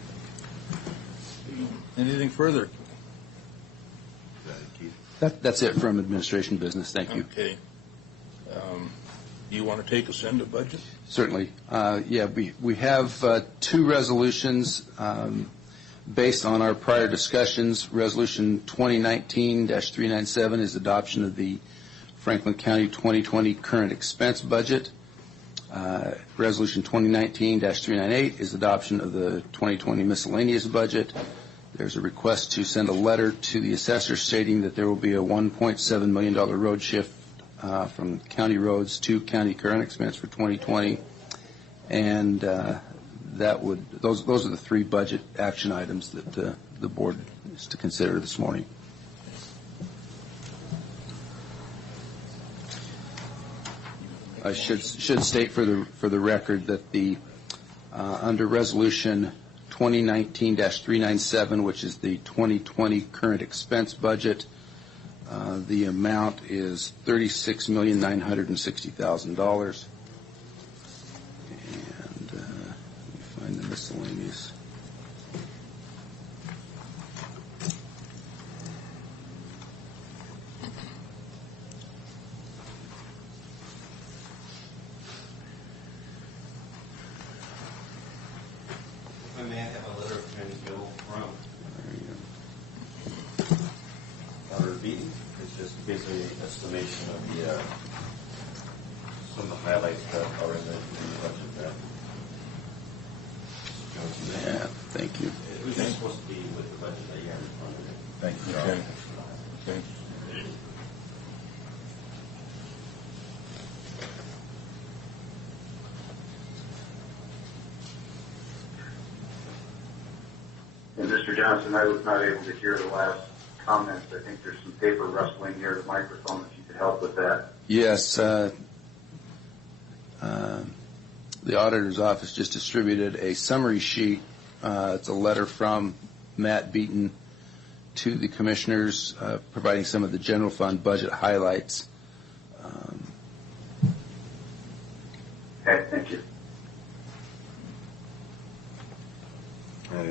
Anything further? That's it from administration business. Thank you. Okay. You want to take us into budget? Certainly. We have two resolutions based on our prior discussions. Resolution 2019-397 is adoption of the Franklin County 2020 current expense budget. Resolution 2019-398 is adoption of the 2020 miscellaneous budget. There's a request to send a letter to the assessor stating that there will be a $1.7 million road shift from county roads to county current expense for 2020, and those are the three budget action items that the board is to consider this morning. I should state for the record that the under resolution 2019-397, which is the 2020 current expense budget, the amount is $36,960,000. And let me find the miscellaneous. If I may, I have a letter from Bill from Dr. Beaton. It just gives an estimation of some of the highlights that are in the budget there. Yeah, thank you. It was just supposed to be with the budget that you have in front of you. Thank you, John. Okay. And Mr. Johnson, I was not able to hear the last comments. I think there's some paper rustling near the microphone, if you could help with that. Yes, the auditor's office just distributed a summary sheet. It's a letter from Matt Beaton to the commissioners providing some of the general fund budget highlights. Okay, thank you.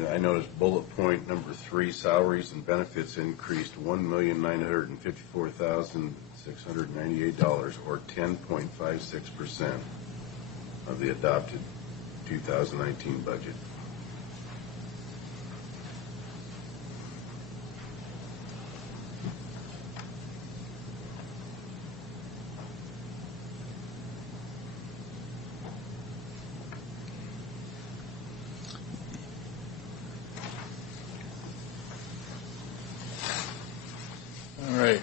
I noticed bullet point number 3, salaries and benefits increased $1,954,698, or 10.56% of the adopted 2019 budget. All right,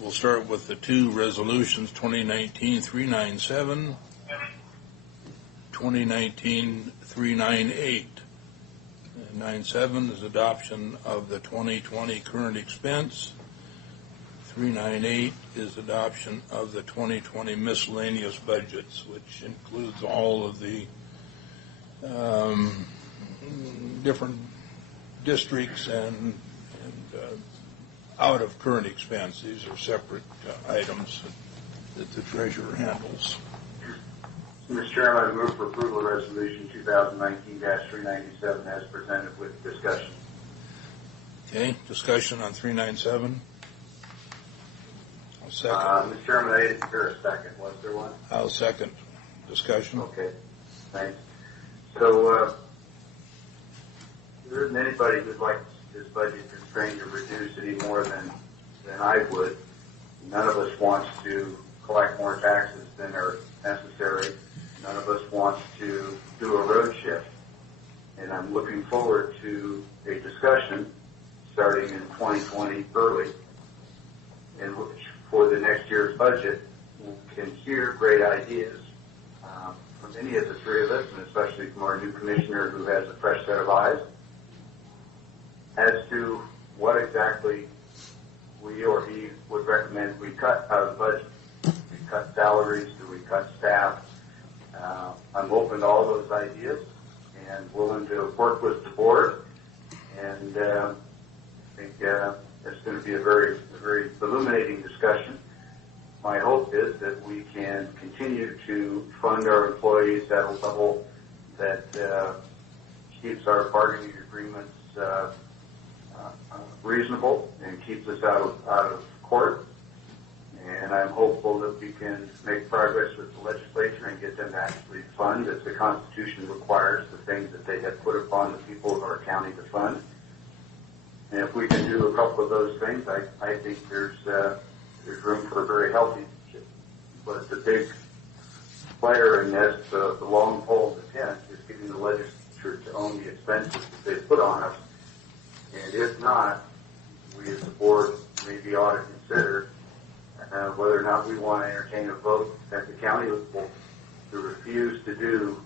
we'll start with the two resolutions, 2019-397, 2019-398. 97 is adoption of the 2020 current expense. 398 is adoption of the 2020 miscellaneous budgets, which includes all of the different districts and out of current expense. These are separate items that the treasurer handles. Mr. Chairman, I move for approval of Resolution 2019-397 as presented with discussion. Okay, discussion on 397. I'll second. Mr. Chairman, I didn't hear a second. Was there one? I'll second. Discussion. Okay, thanks. So, there isn't anybody who'd like this budget constraint to reduce any more than I would. None of us wants to collect more taxes than are necessary. None of us wants to do a road shift. And I'm looking forward to a discussion starting in 2020 early, in which for the next year's budget we can hear great ideas from any of the three of us, and especially from our new commissioner who has a fresh set of eyes, as to what exactly we or he would recommend we cut out of the budget. Do we cut salaries? Do we cut staff? I'm open to all those ideas and willing to work with the board. And I think it's going to be a very illuminating discussion. My hope is that we can continue to fund our employees at a level that keeps our bargaining agreements reasonable and keeps us out of court. And I'm hopeful that we can make progress with the legislature and get them to actually fund, as the Constitution requires, the things that they have put upon the people of our county to fund. And if we can do a couple of those things, I think there's room for a very healthy relationship. But the big player in this, the long pole in the tent, is getting the legislature to own the expenses that they put on us. And if not, we as a board maybe ought to consider whether or not we want to entertain a vote at the county level to refuse to do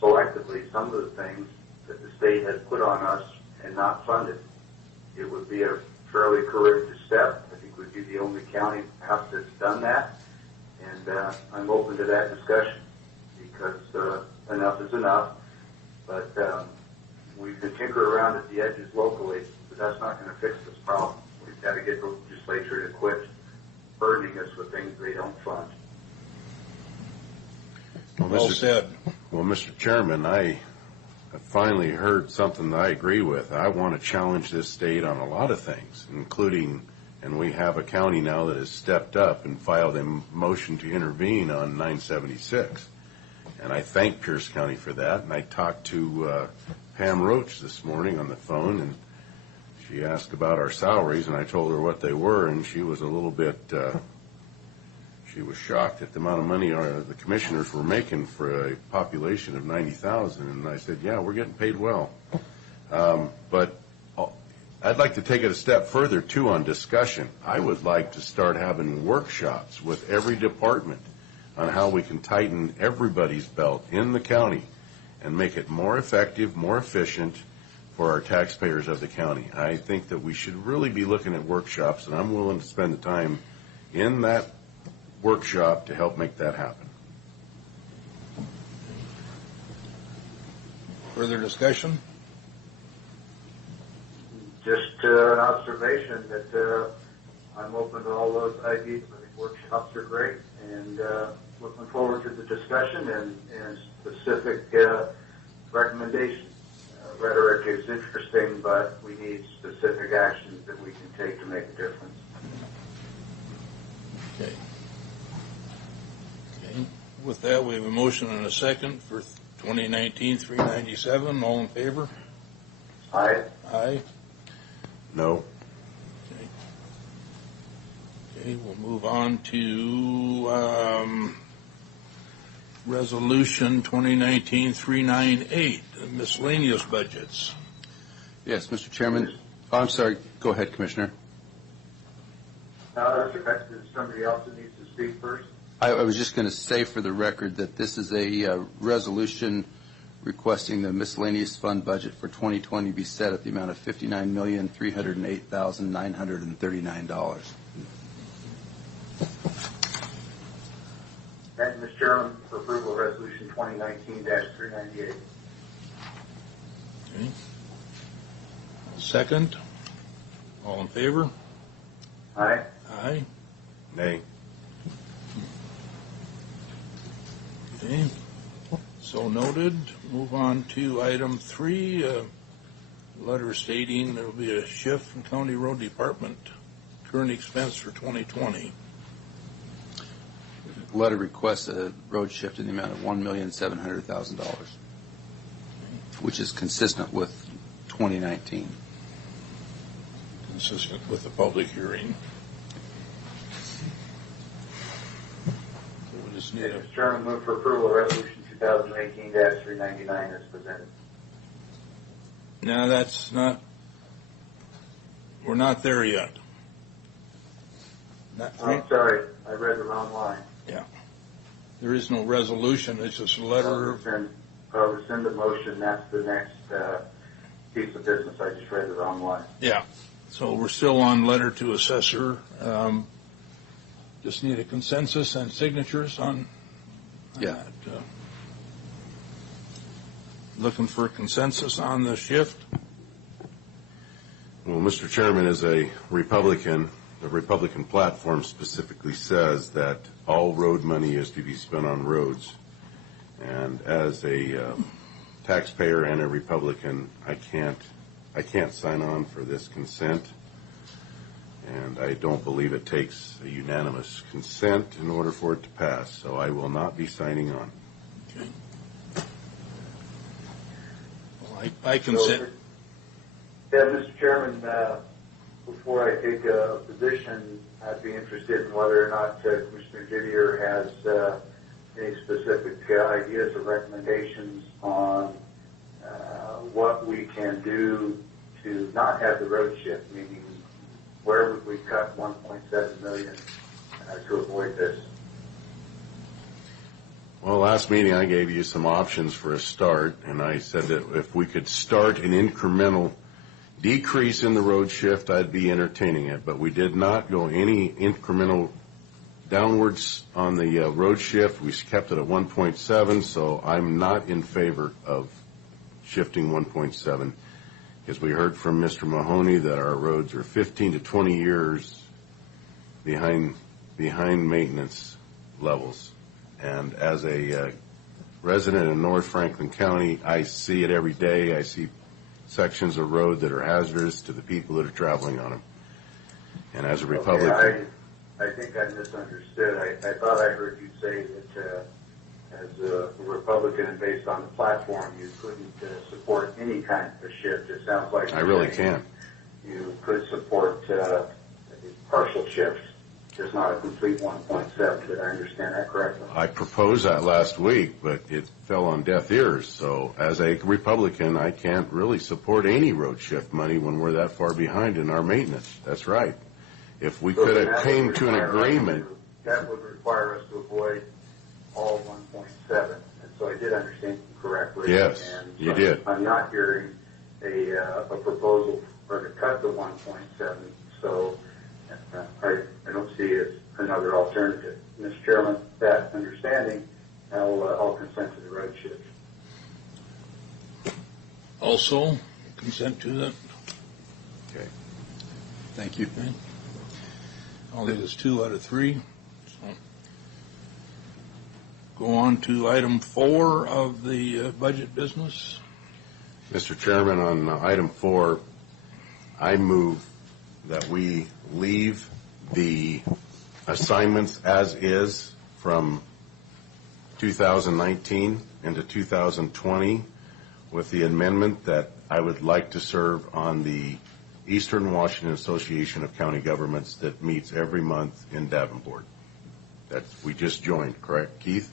selectively some of the things that the state has put on us and not funded. It would be a fairly courageous step. I think we'd be the only county perhaps that's done that. And I'm open to that discussion because enough is enough. But we can tinker around at the edges locally, but that's not going to fix this problem. We've got to get the legislature to quit burdening us with things they don't fund. Well said. Well, Mr. Chairman, I finally heard something that I agree with. I want to challenge this state on a lot of things, including, and we have a county now that has stepped up and filed a motion to intervene on 976. And I thank Pierce County for that. And I talked to Pam Roach this morning on the phone, and she asked about our salaries, and I told her what they were, and she was a little bit, she was shocked at the amount of money the commissioners were making for a population of 90,000. And I said, yeah, we're getting paid well. But I'd like to take it a step further, too, on discussion. I would like to start having workshops with every department on how we can tighten everybody's belt in the county and make it more effective, more efficient for our taxpayers of the county. I think that we should really be looking at workshops, and I'm willing to spend the time in that workshop to help make that happen. Further discussion? Just an observation that I'm open to all those ideas. I think workshops are great, and looking forward to the discussion and specific recommendations. Rhetoric is interesting, but we need specific actions that we can take to make a difference. Okay. With that, we have a motion and a second for 2019-397. All in favor? Aye. Aye. No. Okay, we'll move on to Resolution 2019-398, miscellaneous budgets. Yes, Mr. Chairman. Oh, I'm sorry. Go ahead, Commissioner. Is somebody else that needs to speak first? I was just going to say for the record that this is a resolution requesting the miscellaneous fund budget for 2020 be set at the amount of $59,308,939. Thank you, Mr. Chairman, for approval of Resolution 2019-398. Okay. Second. All in favor? Aye. Aye. Nay. Okay. So noted. Move on to item 3, letter stating there will be a shift from County Road Department current expense for 2020. Letter requests a road shift in the amount of $1,700,000, which is consistent with 2019. Consistent with the public hearing. So we just need a... Mr. Chairman, move for approval of Resolution 2018-399 as presented. No, that's not... We're not there yet. I'm sorry, I read the wrong line. Yeah. There is no resolution. It's just a letter. I'll rescind the motion. That's the next piece of business. I just read the wrong line. Yeah. So we're still on letter to assessor. Just need a consensus and signatures on that. Looking for a consensus on the shift. Well, Mr. Chairman, as a Republican, the Republican platform specifically says that all road money is to be spent on roads. And as a taxpayer and a Republican, I can't sign on for this consent. And I don't believe it takes a unanimous consent in order for it to pass, so I will not be signing on. Okay. Well, I consent. Yeah, Mr. Chairman, before I take a position, I'd be interested in whether or not Commissioner Didier has any specific ideas or recommendations on what we can do to not have the road shift, meaning where would we cut $1.7 million to avoid this? Well, last meeting I gave you some options for a start, and I said that if we could start an incremental decrease in the road shift, I'd be entertaining it. But we did not go any incremental downwards on the road shift. We kept it at 1.7, so I'm not in favor of shifting 1.7, because we heard from Mr. Mahoney that our roads are 15 to 20 years behind maintenance levels. And as a resident in North Franklin County, I see it every day. I see sections of road that are hazardous to the people that are traveling on them. And as a Republican... Okay, I think I misunderstood. I thought I heard you say that as a Republican and based on the platform, you couldn't support any kind of a shift. It sounds like... I really can't. You could support a partial shift, just not a complete 1.7. Did I understand that correctly? I proposed that last week, but it fell on deaf ears. So as a Republican, I can't really support any road shift money when we're that far behind in our maintenance. That's right. If we could have came to an agreement... That would require us to avoid all 1.7. And so I did understand you correctly. Yes, and you did. I'm not hearing a proposal for to cut the 1.7. So I don't see it as another alternative. Mr. Chairman, that understanding, I'll consent to the road shift. Also, consent to that. Okay. Thank you. Okay. All it is 2 out of 3. So go on to item 4 of the budget business. Mr. Chairman, on item 4, I move that we leave the assignments as is from 2019 into 2020 with the amendment that I would like to serve on the Eastern Washington Association of County Governments that meets every month in Davenport. We just joined, correct, Keith?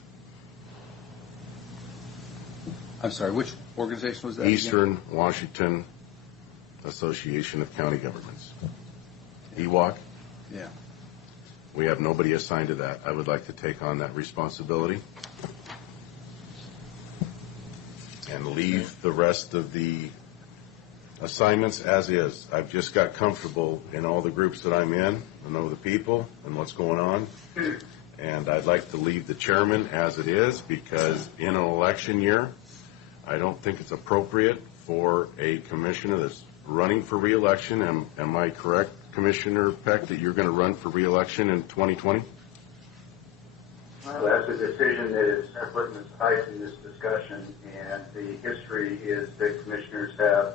I'm sorry, which organization was that again? Eastern Washington Association of County Governments. EWOC? Yeah. We have nobody assigned to that. I would like to take on that responsibility and leave the rest of the assignments as is. I've just got comfortable in all the groups that I'm in. I know the people and what's going on. And I'd like to leave the chairman as it is because in an election year, I don't think it's appropriate for a commissioner that's running for re-election. Am I correct, Commissioner Peck, that you're going to run for re-election in 2020? Well, that's a decision that is separate and aside from this discussion, and the history is that commissioners have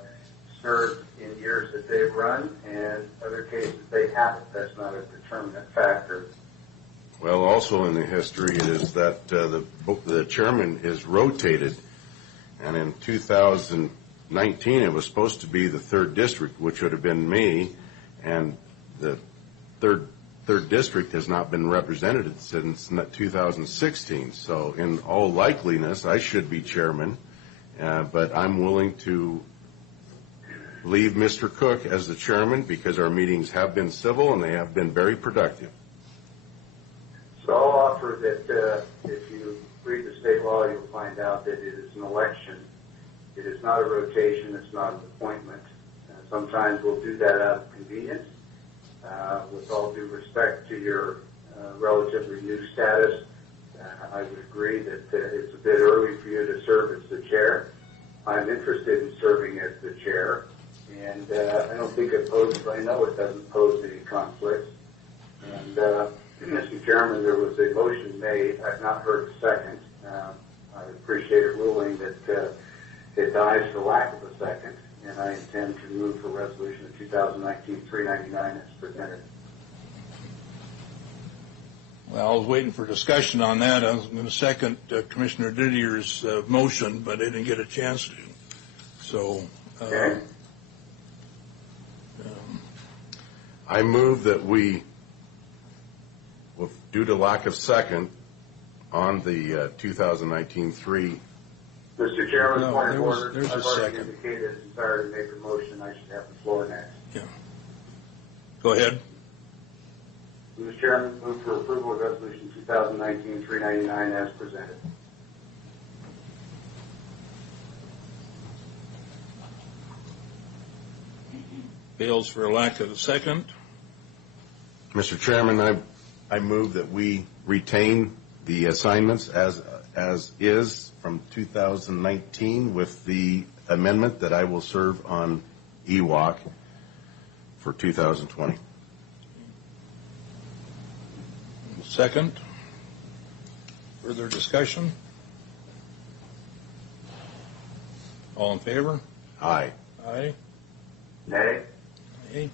served in years that they've run, and other cases they haven't. That's not a determinant factor. Well, also in the history is that the chairman is rotated, and in 2019 it was supposed to be the 3rd District, which would have been me, and the third district has not been represented since 2016. So in all likeliness, I should be chairman, but I'm willing to leave Mr. Cook as the chairman because our meetings have been civil and they have been very productive. So I'll offer that if you read the state law, you'll find out that it is an election. It is not a rotation. It's not an appointment. Sometimes we'll do that out of convenience. With all due respect to your relatively new status, I would agree that it's a bit early for you to serve as the chair. I'm interested in serving as the chair, and I don't think it poses, I know it doesn't pose any conflicts. And Mr. Chairman, there was a motion made. I've not heard a second. I appreciate a ruling that it dies for lack of a second. and I intend to move for resolution of 2019-399 as presented. Well, I was waiting for discussion on that. I was going to second Commissioner Didier's motion, but I didn't get a chance to. So, Okay. I move that we, due to lack of second on the 2019-3, Mr. Chairman, No, point of there's order. a I've already second. indicated a desire to make a motion. I should have the floor next. yeah. Go ahead. Mr. Chairman, move for approval of resolution 2019-399 as presented. Fails for lack of a second. Mr. Chairman, I move that we retain the assignments as is from 2019 with the amendment that I will serve on EWOC for 2020. Second. Further discussion? All in favor? Aye. Aye. Nay? Aye. Okay.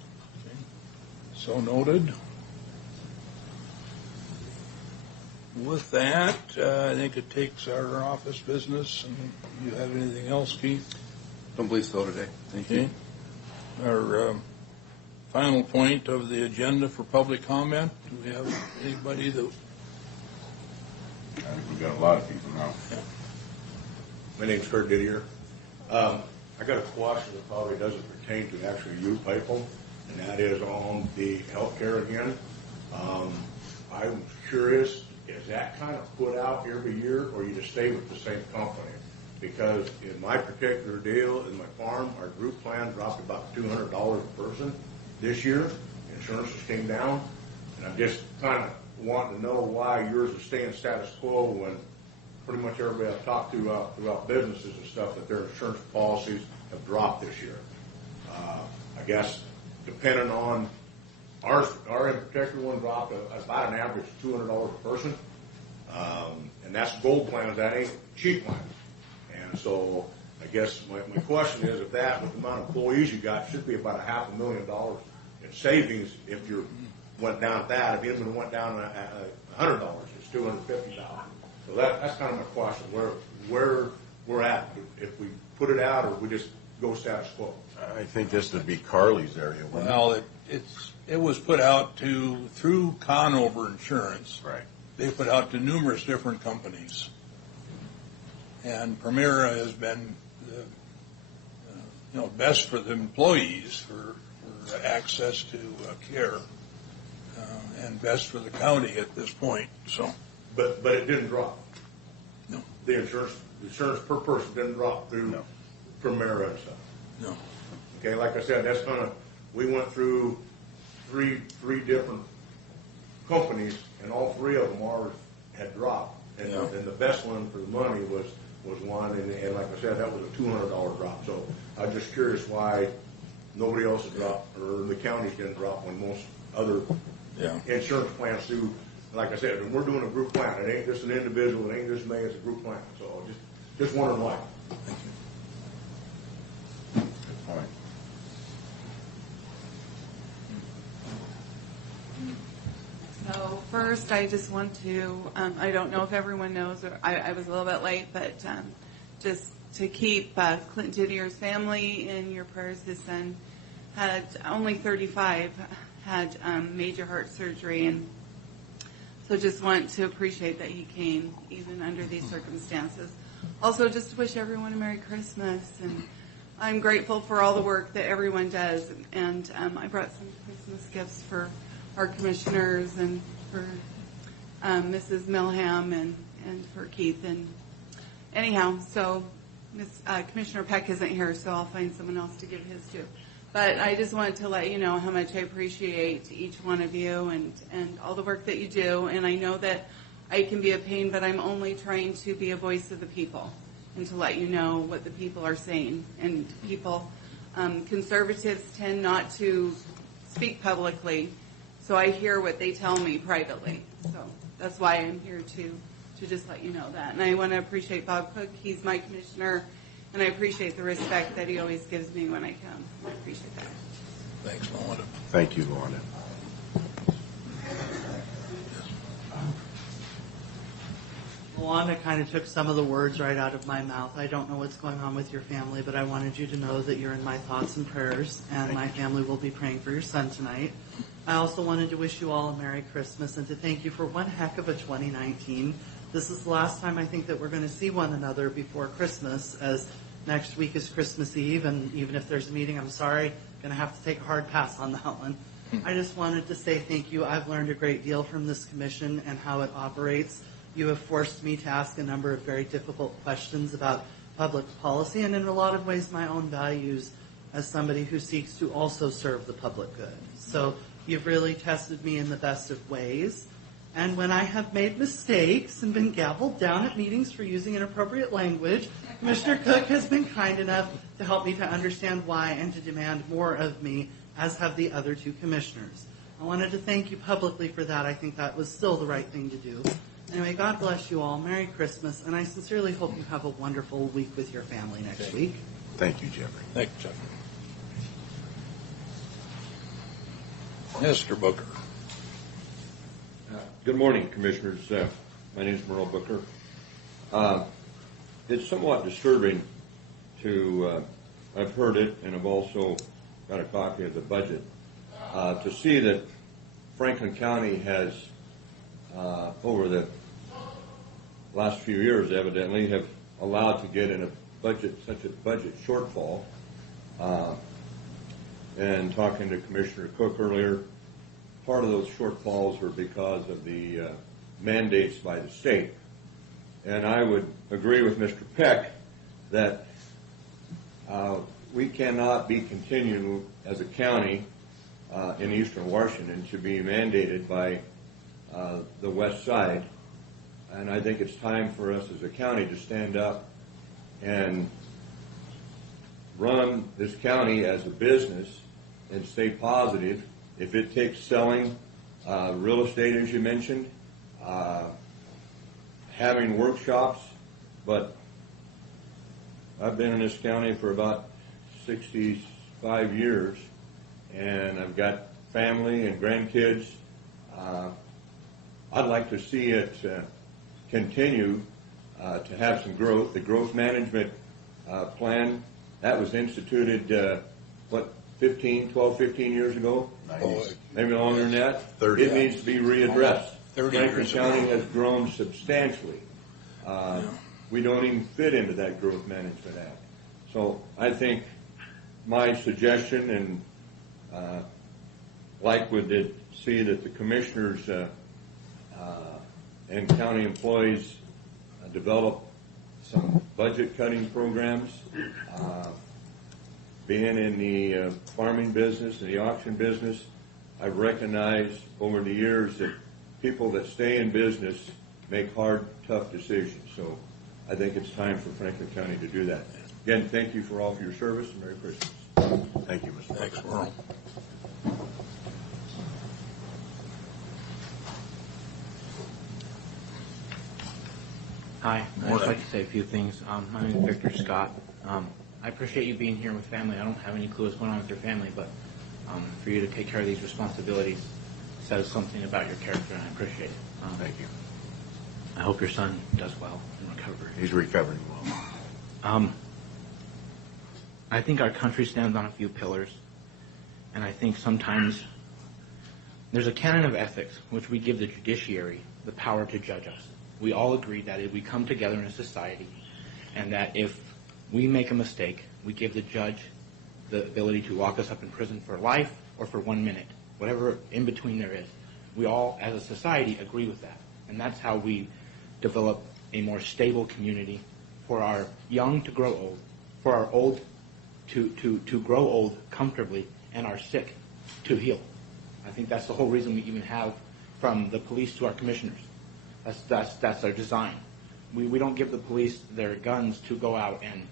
So noted. With that, I think it takes our office business. And you have anything else, Keith? Don't believe so today. Thank you. Our final point of the agenda for public comment. Do we have anybody that? I think we've got a lot of people now. My name's Kurt Didier. I got a question that probably doesn't pertain to actually you people, and that is on the healthcare again. I'm curious, is that kind of put out every year, or you just stay with the same company? Because in my particular deal, in my farm, our group plan dropped about $200 a person this year. Insurances came down, and I'm just kind of wanting to know why yours is staying status quo when pretty much everybody I've talked to throughout businesses and stuff, that their insurance policies have dropped this year. I guess depending on our in particular one dropped about an average of $200 a person, and that's gold plans. That ain't cheap plans. And so I guess my question is, if that, with the amount of employees you got, should be about $500,000 in savings if you went down at that. If you even went down $100, it's $250,000. So that's kind of my question, where we're at, if we put it out or we just go status quo. I think this would be Carly's area. Well, it was put out through Conover Insurance. Right. They put out to numerous different companies, and Primera has been best for the employees for access to care, and best for the county at this point. So. But it didn't drop. No. The insurance per person didn't drop through Primera and stuff. No. Okay, like I said, that's kind of, we went through three different companies, and all three of them ours had dropped. And, and the best one for the money was one, and like I said, that was a $200 drop. So I was just curious why nobody else had dropped, or the counties didn't drop when most other insurance plans do. Like I said, we're doing a group plan. It ain't just an individual. It ain't just me. It's a group plan. So just wondering why. Thank you. Good point. So first, I just want to, I don't know if everyone knows, or I was a little bit late, but just to keep Clint Didier's family in your prayers. His son had only 35, had major heart surgery, and so just want to appreciate that he came even under these circumstances. Also, just to wish everyone a Merry Christmas, and I'm grateful for all the work that everyone does. And I brought some Christmas gifts for our commissioners and for Mrs. Milham and for Keith. And anyhow, so Commissioner Peck isn't here, so I'll find someone else to give his to. But I just wanted to let you know how much I appreciate each one of you and all the work that you do. And I know that I can be a pain, but I'm only trying to be a voice of the people and to let you know what the people are saying. And people, conservatives tend not to speak publicly, so I hear what they tell me privately. So that's why I'm here to just let you know that. And I want to appreciate Bob Cook. He's my commissioner, And I appreciate the respect that he always gives me when I come. I appreciate that. Thanks, Luanda. Thank you, Luanda. Luanda kind of took some of the words right out of my mouth. I don't know what's going on with your family, but I wanted you to know that you're in my thoughts and prayers, and my family will be praying for your son tonight. I also wanted to wish you all a Merry Christmas and to thank you for one heck of a 2019. This is the last time I think that we're going to see one another before Christmas, as next week is Christmas Eve, and even if there's a meeting, I'm sorry, going to have to take a hard pass on that one. I just wanted to say thank you. I've learned a great deal from this commission and how it operates. You have forced me to ask a number of very difficult questions about public policy and in a lot of ways my own values as somebody who seeks to also serve the public good. So you've really tested me in the best of ways. And when I have made mistakes and been gavelled down at meetings for using inappropriate language, Commissioner Cook has been kind enough to help me to understand why and to demand more of me, as have the other two commissioners. I wanted to thank you publicly for that. I think that was still the right thing to do. Anyway, God bless you all. Merry Christmas, and I sincerely hope you have a wonderful week with your family next week. Thank you, Jeffrey. Thank you, Jeffrey. Mr. Booker. Good morning, Commissioners. My name is Merle Booker. It's somewhat disturbing to, I've heard it, and I've also got a copy of the budget, to see that Franklin County has, over the last few years, evidently, have allowed to get in such a budget shortfall. And talking to Commissioner Cook earlier, part of those shortfalls were because of the mandates by the state. And I would agree with Mr. Peck that we cannot be continuing as a county in eastern Washington to be mandated by the west side. And I think it's time for us as a county to stand up and run this county as a business and stay positive. If it takes selling real estate, as you mentioned, having workshops, but I've been in this county for about 65 years, and I've got family and grandkids. I'd like to see it continue to have some growth. The growth management plan, that was instituted, 12, 15 years ago? Maybe longer than that? 30. It needs to be readdressed. 30 Franklin years County ago. has grown substantially. We don't even fit into that Growth Management Act. So I think my suggestion, and would see that the commissioners and county employees develop some budget cutting programs. Being in the farming business and the auction business, I've recognized over the years that people that stay in business make hard, tough decisions. So I think it's time for Franklin County to do that. Again, thank you for all of your service, and Merry Christmas. Thank you, Mr. Thanks, Booker. Merle. Hi, I'd just like to say a few things. My name is Victor Scott. I appreciate you being here with family. I don't have any clue what's going on with your family, but for you to take care of these responsibilities says something about your character, and I appreciate it. Thank you. I hope your son does well in recovery. He's recovering well. I think our country stands on a few pillars, and I think sometimes there's a canon of ethics which we give the judiciary the power to judge us. We all agree that if we come together in a society, and that if we make a mistake, we give the judge the ability to lock us up in prison for life or for 1 minute, whatever in between there is. We all, as a society, agree with that. And that's how we develop a more stable community for our young to grow old, for our old to grow old comfortably, and our sick to heal. I think that's the whole reason we even have from the police to our commissioners. That's our design. We don't give the police their guns to go out and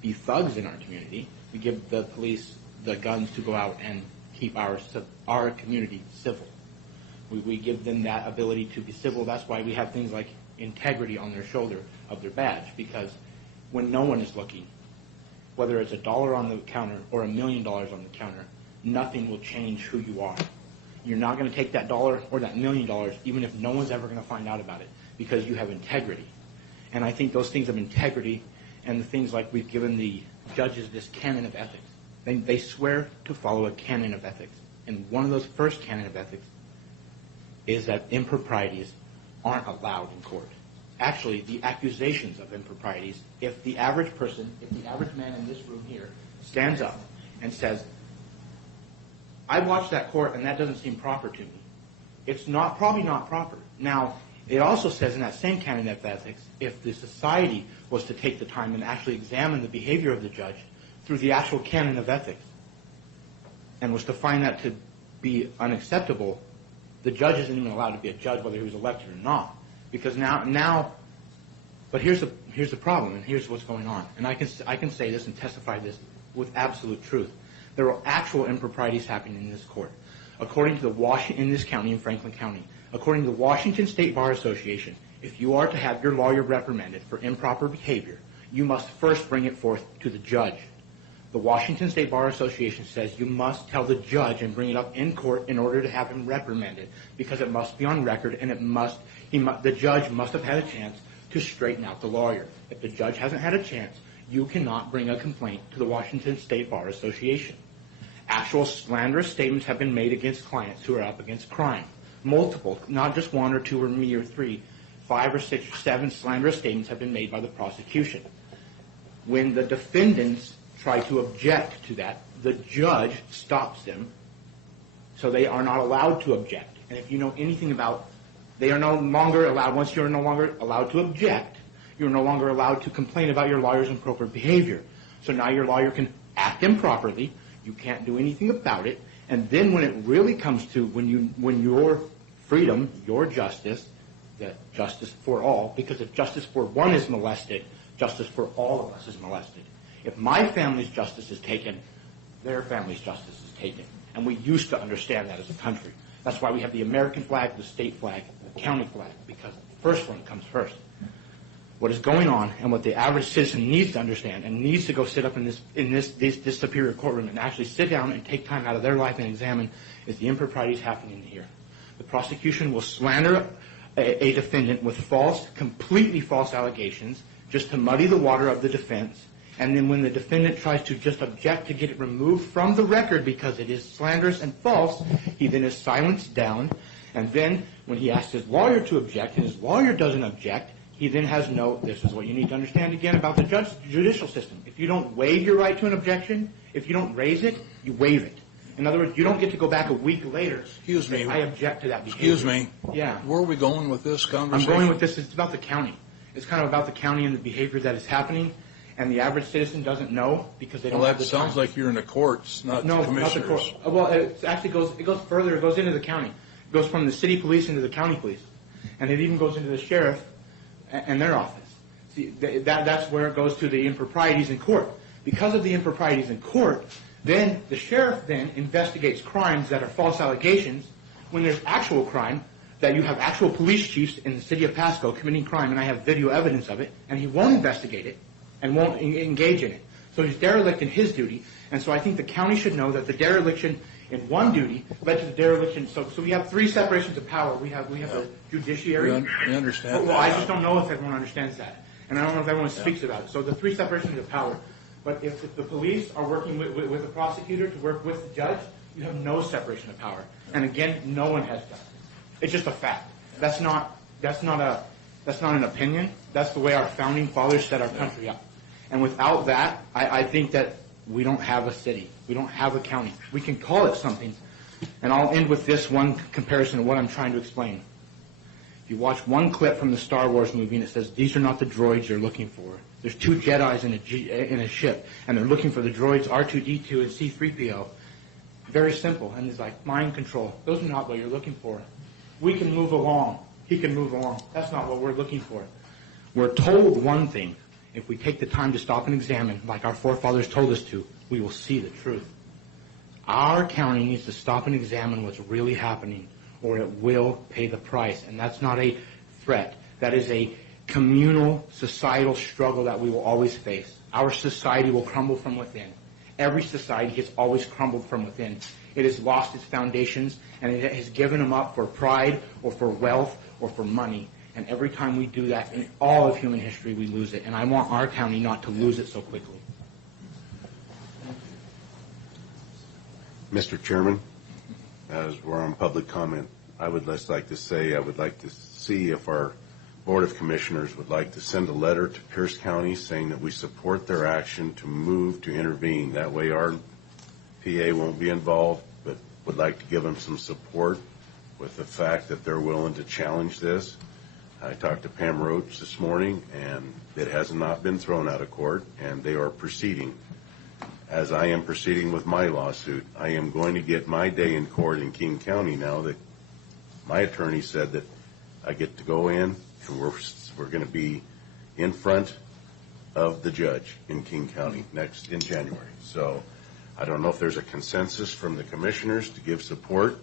be thugs in our community. We give the police the guns to go out and keep our community civil. We give them that ability to be civil. That's why we have things like integrity on their shoulder of their badge, because when no one is looking, whether it's $1 on the counter or $1 million on the counter, nothing will change who you are. You're not going to take that $1 or that $1 million, even if no one's ever going to find out about it, because you have integrity. And I think those things of integrity and the things like we've given the judges this canon of ethics, they swear to follow a canon of ethics. And one of those first canon of ethics is that improprieties aren't allowed in court. Actually, the accusations of improprieties, if the average person, if the average man in this room here stands up and says, I watched that court and that doesn't seem proper to me, it's probably not proper. Now, it also says in that same canon of ethics, if the society was to take the time and actually examine the behavior of the judge through the actual canon of ethics and was to find that to be unacceptable, the judge isn't even allowed to be a judge whether he was elected or not. Because now, but here's the problem, and here's what's going on. And I can say this and testify this with absolute truth. There are actual improprieties happening in this court. According to in this county, in Franklin County, according to the Washington State Bar Association, if you are to have your lawyer reprimanded for improper behavior, you must first bring it forth to the judge. The Washington State Bar Association says you must tell the judge and bring it up in court in order to have him reprimanded, because it must be on record and the judge must have had a chance to straighten out the lawyer. If the judge hasn't had a chance, you cannot bring a complaint to the Washington State Bar Association. Actual slanderous statements have been made against clients who are up against crime. Multiple, not just one or two or me or three, 5 or 6 or 7 slanderous statements have been made by the prosecution. When the defendants try to object to that, the judge stops them, so they are not allowed to object. And if you know anything about, they are no longer allowed, once you're no longer allowed to object, you're no longer allowed to complain about your lawyer's improper behavior. So now your lawyer can act improperly, you can't do anything about it, and then when it really comes to when your freedom, your justice, that justice for all, because if justice for one is molested, justice for all of us is molested. If my family's justice is taken, their family's justice is taken. And we used to understand that as a country. That's why we have the American flag, the state flag, the county flag, because the first one comes first. What is going on and what the average citizen needs to understand and needs to go sit up in this superior courtroom and actually sit down and take time out of their life and examine is the improprieties happening here. The prosecution will slander a defendant with completely false allegations just to muddy the water of the defense. And then when the defendant tries to just object to get it removed from the record because it is slanderous and false, he then is silenced down. And then when he asks his lawyer to object and his lawyer doesn't object, he then has this is what you need to understand again about the judicial system. If you don't waive your right to an objection, if you don't raise it, you waive it. In other words, you don't get to go back a week later. Excuse me. I object to that behavior. Excuse me. Yeah. Where are we going with this conversation? I'm going with this. It's about the county. It's kind of about the county and the behavior that is happening, and the average citizen doesn't know because they don't have the time. That sounds like you're in the courts, not the commissioners. Not the court. Well, it actually goes further. It goes into the county. It goes from the city police into the county police, and it even goes into the sheriff and their office. See, that's where it goes to the improprieties in court. Because of the improprieties in court, then the sheriff then investigates crimes that are false allegations when there's actual crime, that you have actual police chiefs in the city of Pasco committing crime, and I have video evidence of it, and he won't investigate it and won't engage in it. So he's derelict in his duty, and so I think the county should know that the dereliction in one duty led to the dereliction. So we have 3 separations of power. We have the judiciary. We understand Well, I just don't know if everyone understands that, and I don't know if everyone speaks about it. So the 3 separations of power. But if the police are working with the prosecutor to work with the judge, you have no separation of power. And again, no one has justice. It's just a fact. That's not an opinion. That's the way our founding fathers set our country up. And without that, I think that we don't have a city. We don't have a county. We can call it something. And I'll end with this one comparison of what I'm trying to explain. If you watch one clip from the Star Wars movie and it says, these are not the droids you're looking for. There's 2 Jedis in a ship, and they're looking for the droids R2-D2 and C-3PO. Very simple, and it's like mind control. Those are not what you're looking for. We can move along. He can move along. That's not what we're looking for. We're told one thing. If we take the time to stop and examine, like our forefathers told us to, we will see the truth. Our county needs to stop and examine what's really happening, or it will pay the price. And that's not a threat. That is communal, societal struggle that we will always face. Our society will crumble from within. Every society has always crumbled from within. It has lost its foundations, and it has given them up for pride or for wealth or for money. And every time we do that in all of human history, we lose it. And I want our county not to lose it so quickly. Mr. Chairman, as we're on public comment, I would just like to say I would like to see if our Board of Commissioners would like to send a letter to Pierce County saying that we support their action to move to intervene. That way our PA won't be involved, but would like to give them some support with the fact that they're willing to challenge this. I talked to Pam Roach this morning, and it has not been thrown out of court, and they are proceeding. As I am proceeding with my lawsuit, I am going to get my day in court in King County now that my attorney said that I get to go in, and we're going to be in front of the judge in King County next in January. So I don't know if there's a consensus from the commissioners to give support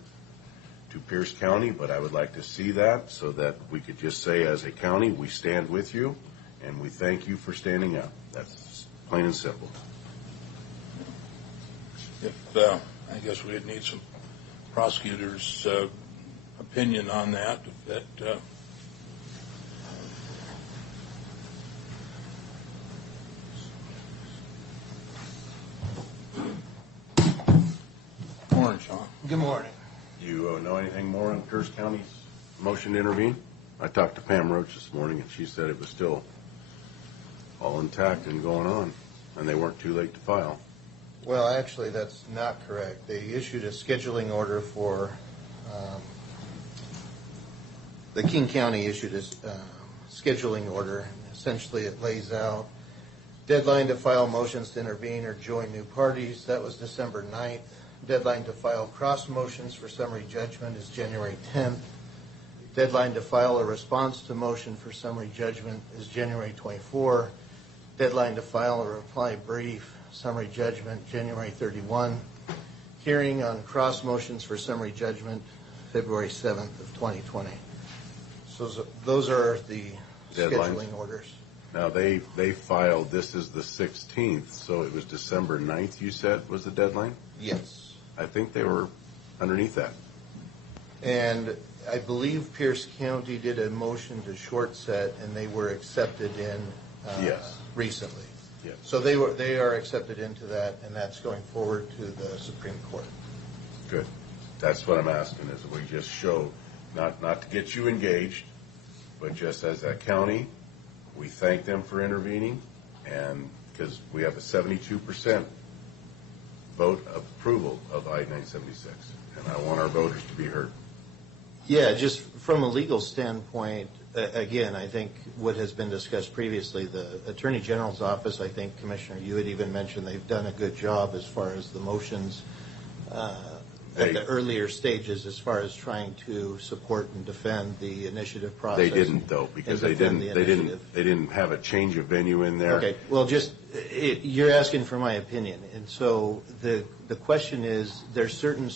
to Pierce County, but I would like to see that so that we could just say as a county, we stand with you and we thank you for standing up. That's plain and simple. I guess we'd need some prosecutors' opinion on that. Morning, Sean. Good morning. Do you know anything more on Pierce County's motion to intervene? I talked to Pam Roach this morning, and she said it was still all intact and going on, and they weren't too late to file. Well, actually, that's not correct. They issued a scheduling order for, the King County issued a scheduling order. Essentially, it lays out deadline to file motions to intervene or join new parties. That was December 9th. Deadline to file cross motions for summary judgment is January 10th. Deadline to file a response to motion for summary judgment is January 24th. Deadline to file a reply brief, summary judgment, January 31. Hearing on cross motions for summary judgment, February 7th of 2020. So those are the Deadlines. scheduling orders. Now, they filed, this is the 16th, so it was December 9th, you said, was the deadline? Yes. I think they were underneath that. And I believe Pierce County did a motion to short set, and they were accepted in Yes. recently. Yes. So they are accepted into that, and that's going forward to the Supreme Court. Good. That's what I'm asking, is we just show, not to get you engaged, but just as a county, we thank them for intervening, and because we have a 72% vote of approval of I-976, and I want our voters to be heard. Yeah, just from a legal standpoint, again, I think what has been discussed previously, the Attorney General's office, I think, Commissioner, you had even mentioned they've done a good job as far as the motions at the earlier stages as far as trying to support and defend the initiative process. They didn't, though, because they didn't have a change of venue in there. Okay, well, you're asking for my opinion, and so the question is, there's certain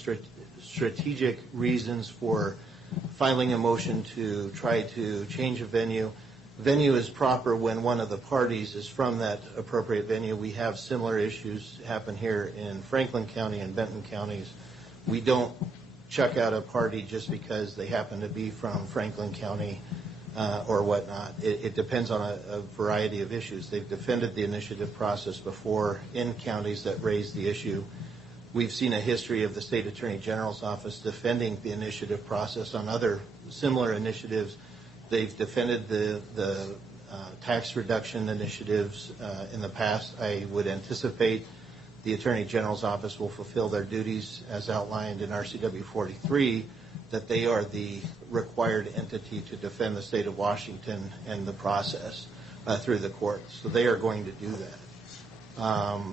strategic reasons for filing a motion to try to change a venue. Venue is proper when one of the parties is from that appropriate venue. We have similar issues happen here in Franklin County and Benton counties. We don't chuck out a party just because they happen to be from Franklin County or whatnot. It depends on a variety of issues. They've defended the initiative process before in counties that raised the issue. We've seen a history of the State Attorney General's office defending the initiative process on other similar initiatives. They've defended the tax reduction initiatives in the past. I would anticipate the Attorney General's office will fulfill their duties as outlined in RCW 43, that they are the required entity to defend the state of Washington and the process through the courts. So they are going to do that.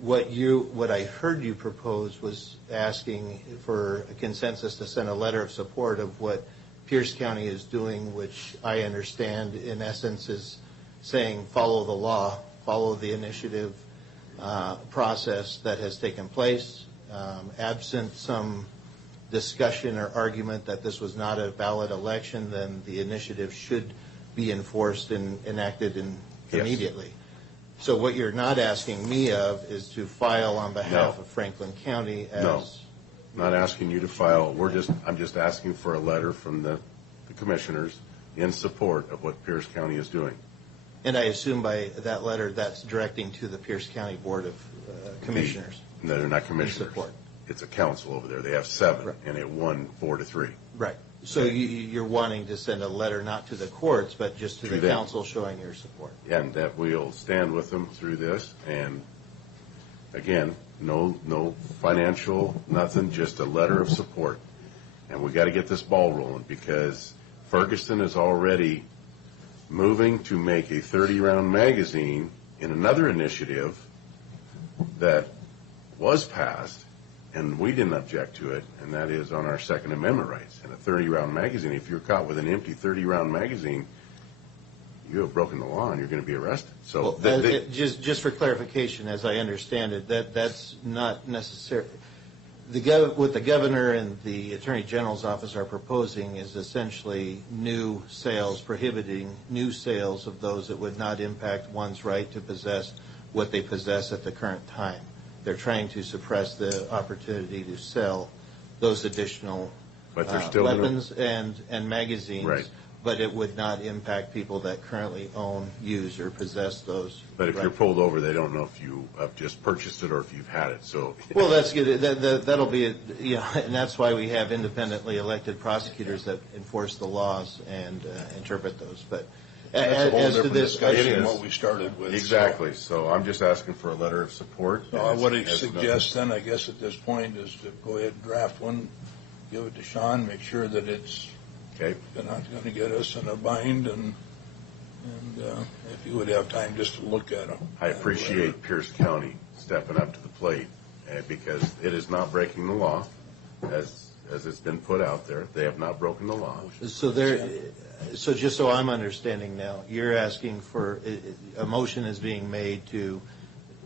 What I heard you propose was asking for a consensus to send a letter of support of what Pierce County is doing, which I understand in essence is saying follow the law, follow the initiative process that has taken place. Absent some discussion or argument that this was not a valid election, then the initiative should be enforced and enacted immediately. So what you're not asking me of is to file on behalf of Franklin County as... No, not asking you to file. I'm just asking for a letter from the commissioners in support of what Pierce County is doing. And I assume by that letter, that's directing to the Pierce County Board of Commissioners. No, they're not commissioners. Support. It's a council over there. They have 7, Right. and it won 4-3. Right. So you're wanting to send a letter not to the courts, but just to the them. council showing your support. And that we'll stand with them through this. And again, no financial, nothing, just a letter of support. And we got to get this ball rolling because Ferguson is already moving to make a 30-round magazine in another initiative that was passed, and we didn't object to it, and that is on our Second Amendment rights. In a 30-round magazine, if you're caught with an empty 30-round magazine, you have broken the law and you're going to be arrested. So just for clarification, as I understand it, that's not necessary. What the governor and the Attorney General's office are proposing is essentially new sales, prohibiting new sales of those that would not impact one's right to possess what they possess at the current time. They're trying to suppress the opportunity to sell those additional weapons and magazines, right. But it would not impact people that currently own, use, or possess those. But if you're pulled over, they don't know if you have just purchased it or if you've had it. So well, that's good. That'll be and that's why we have independently elected prosecutors that enforce the laws and interpret those. But that's a whole as to different this discussion issue, than what we started with. Exactly. So I'm just asking for a letter of support. So what I suggest then, I guess at this point, is to go ahead and draft one, give it to Sean, make sure that it's okay. They're not going to get us in a bind, and if you would have time just to look at them. I appreciate Pierce County stepping up to the plate because it is not breaking the law as it's been put out there. They have not broken the law. So just so I'm understanding now, you're asking for a motion is being made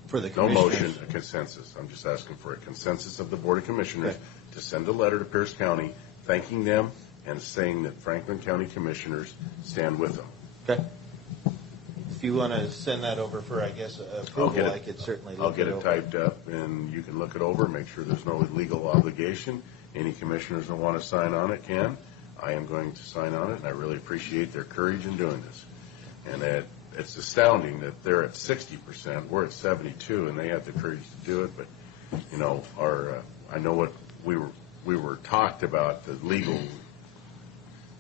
for the commissioners. No motion, a consensus. I'm just asking for a consensus of the Board of Commissioners to send a letter to Pierce County thanking them and saying that Franklin County Commissioners stand with them. Okay. If you want to send that over for, I guess, approval, I could certainly look I'll get it over. typed up, and you can look it over, make sure there's no legal obligation. Any commissioners that want to sign on it can. I am going to sign on it, and I really appreciate their courage in doing this. And it's astounding that they're at 60%, we're at 72%, and they had the courage to do it. But, you know, I know what we were talked about, the legal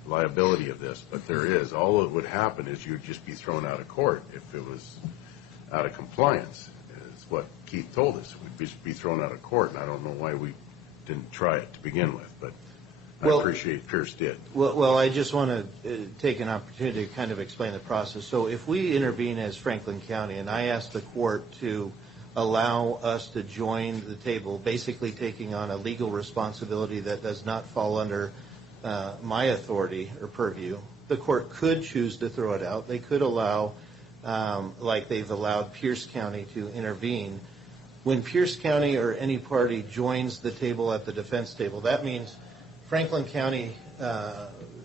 liability of this, but there is. All that would happen is you'd just be thrown out of court if it was out of compliance. It's what Keith told us. We'd just be thrown out of court, and I don't know why we didn't try it to begin with, but I appreciate Pierce did. Well, I just want to take an opportunity to kind of explain the process. So if we intervene as Franklin County, and I ask the court to allow us to join the table, basically taking on a legal responsibility that does not fall under my authority or purview, the court could choose to throw it out. They could allow, like they've allowed Pierce County to intervene. When Pierce County or any party joins the table at the defense table, that means Franklin County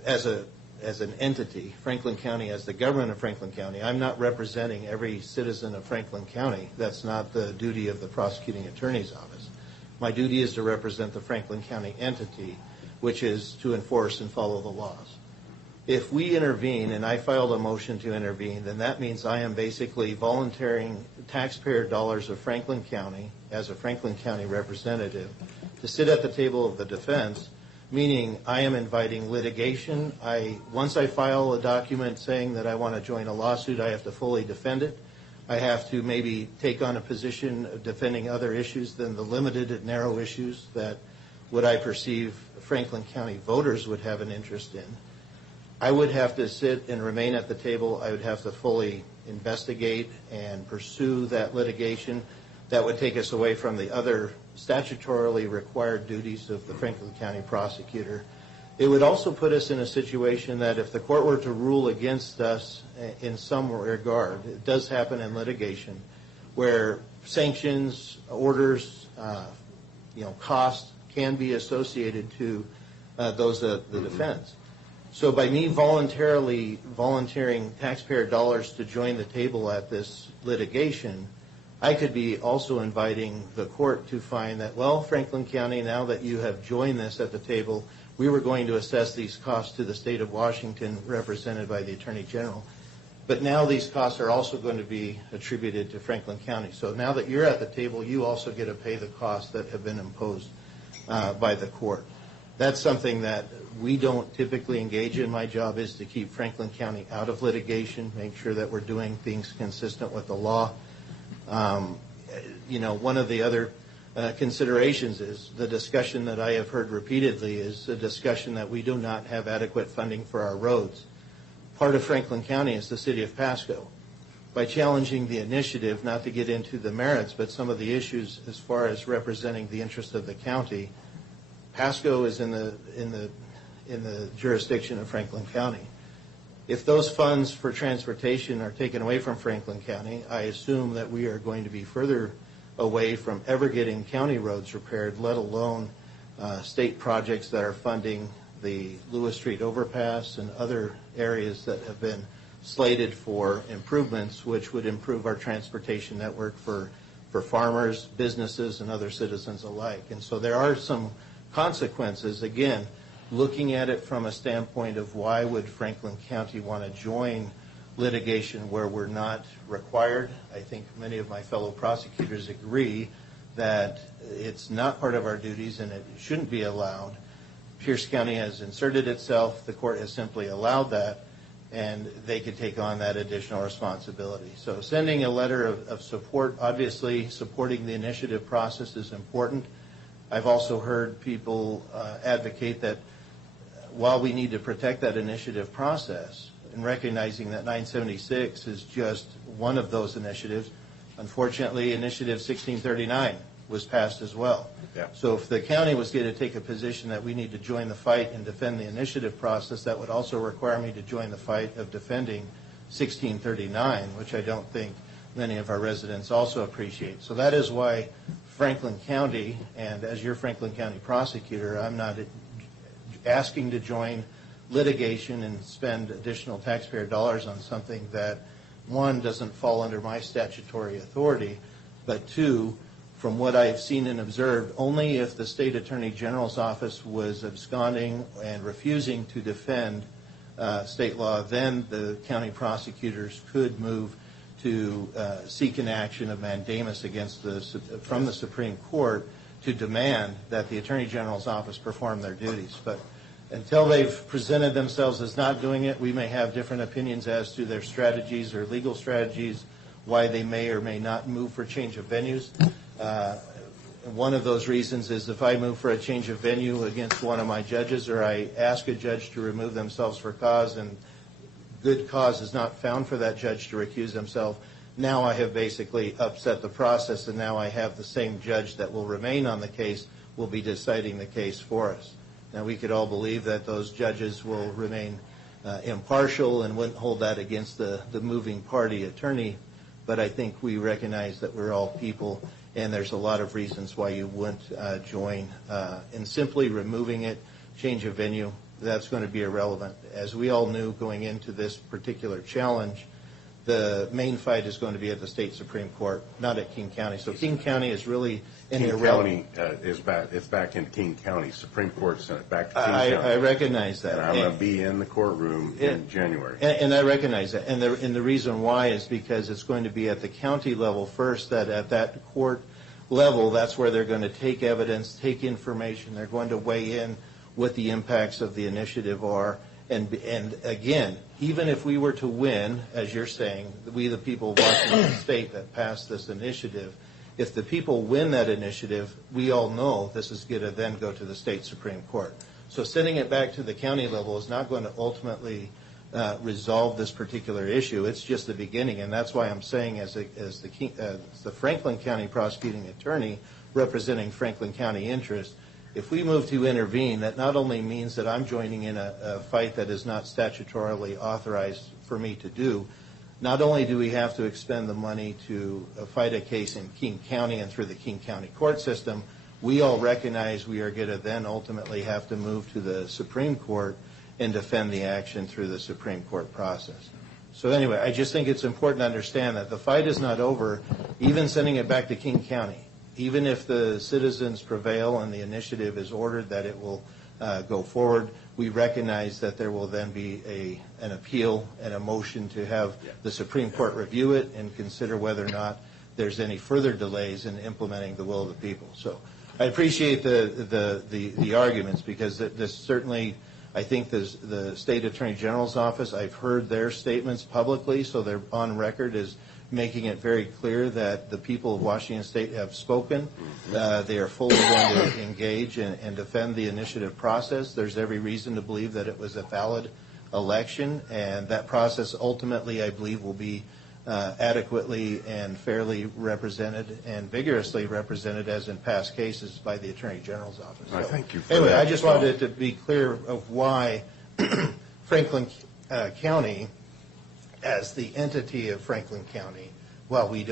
as an entity, Franklin County as the government of Franklin County. I'm not representing every citizen of Franklin County. That's not the duty of the prosecuting attorney's office. My duty is to represent the Franklin County entity, which is to enforce and follow the laws. If we intervene, and I filed a motion to intervene, then that means I am basically volunteering taxpayer dollars of Franklin County as a Franklin County representative to sit at the table of the defense, meaning I am inviting litigation. Once I file a document saying that I want to join a lawsuit, I have to fully defend it. I have to maybe take on a position of defending other issues than the limited and narrow issues that what I perceive Franklin County voters would have an interest in. I would have to sit and remain at the table. I would have to fully investigate and pursue that litigation. That would take us away from the other statutorily required duties of the Franklin County prosecutor. It would also put us in a situation that if the court were to rule against us in some regard, it does happen in litigation, where sanctions, orders, costs can be associated to those of the defense. So by me volunteering taxpayer dollars to join the table at this litigation, I could be also inviting the court to find that, well, Franklin County, now that you have joined this at the table, we were going to assess these costs to the state of Washington, represented by the Attorney General. But now these costs are also going to be attributed to Franklin County. So now that you're at the table, you also get to pay the costs that have been imposed by the court. That's something that we don't typically engage in. My job is to keep Franklin County out of litigation, make sure that we're doing things consistent with the law. One of the other considerations is the discussion that I have heard repeatedly is the discussion that we do not have adequate funding for our roads. Part of Franklin County is the city of Pasco. By challenging the initiative, not to get into the merits, but some of the issues as far as representing the interest of the county, Pasco is in the jurisdiction of Franklin County. If those funds for transportation are taken away from Franklin County, I assume that we are going to be further away from ever getting county roads repaired, let alone state projects that are funding the Lewis Street overpass and other areas that have been slated for improvements, which would improve our transportation network for farmers, businesses, and other citizens alike. And so there are some consequences, again, looking at it from a standpoint of why would Franklin County want to join litigation where we're not required. I think many of my fellow prosecutors agree that it's not part of our duties and it shouldn't be allowed. Pierce County has inserted itself. The court has simply allowed that, and they could take on that additional responsibility. So sending a letter of support, obviously supporting the initiative process is important. I've also heard people advocate that while we need to protect that initiative process and recognizing that 976 is just one of those initiatives, unfortunately, Initiative 1639 was passed as well. Yeah. So if the county was going to take a position that we need to join the fight and defend the initiative process, that would also require me to join the fight of defending 1639, which I don't think many of our residents also appreciate. So that is why Franklin County, and as your Franklin County prosecutor, I'm not asking to join litigation and spend additional taxpayer dollars on something that, one, doesn't fall under my statutory authority, but two, from what I have seen and observed, only if the State Attorney General's office was absconding and refusing to defend state law, then the county prosecutors could move to seek an action of mandamus from the Supreme Court to demand that the Attorney General's office perform their duties. But until they've presented themselves as not doing it, we may have different opinions as to their strategies or legal strategies, why they may or may not move for change of venues. One of those reasons is if I move for a change of venue against one of my judges, or I ask a judge to remove themselves for cause and good cause is not found for that judge to recuse themselves, now I have basically upset the process, and now I have the same judge that will remain on the case will be deciding the case for us. Now, we could all believe that those judges will remain impartial and wouldn't hold that against the moving party attorney, but I think we recognize that we're all people, and there's a lot of reasons why you wouldn't join. And simply removing it, change of venue, that's going to be irrelevant. As we all knew going into this particular challenge, the main fight is going to be at the state Supreme Court, not at King County. So King County is really an irrelevant. King County is back in King County. Supreme Court sent it back to King County. I recognize that. And I'm going to be in the courtroom in January. And I recognize that. And the reason why is because it's going to be at the county level first, that at that court level, that's where they're going to take evidence, take information. They're going to weigh in what the impacts of the initiative are. And again, even if we were to win, as you're saying, we the people of Washington State that passed this initiative, if the people win that initiative, we all know this is going to then go to the state Supreme Court. So sending it back to the county level is not going to ultimately resolve this particular issue. It's just the beginning, and that's why I'm saying as the Franklin County prosecuting attorney representing Franklin County interests, if we move to intervene, that not only means that I'm joining in a fight that is not statutorily authorized for me to do, not only do we have to expend the money to fight a case in King County and through the King County court system, we all recognize we are going to then ultimately have to move to the Supreme Court and defend the action through the Supreme Court process. So anyway, I just think it's important to understand that the fight is not over, even sending it back to King County. Even if the citizens prevail and the initiative is ordered that it will go forward, we recognize that there will then be an appeal and a motion to have the Supreme Court review it and consider whether or not there's any further delays in implementing the will of the people. So I appreciate the arguments, because this certainly, I think the State Attorney General's office, I've heard their statements publicly, so they're on record as making it very clear that the people of Washington State have spoken. They are fully going to engage and defend the initiative process. There's every reason to believe that it was a valid election, and that process ultimately, I believe, will be adequately and fairly represented and vigorously represented, as in past cases, by the Attorney General's office. I thank you for anyway, that. I just wanted it to be clear of why Franklin County, as the entity of Franklin County, why we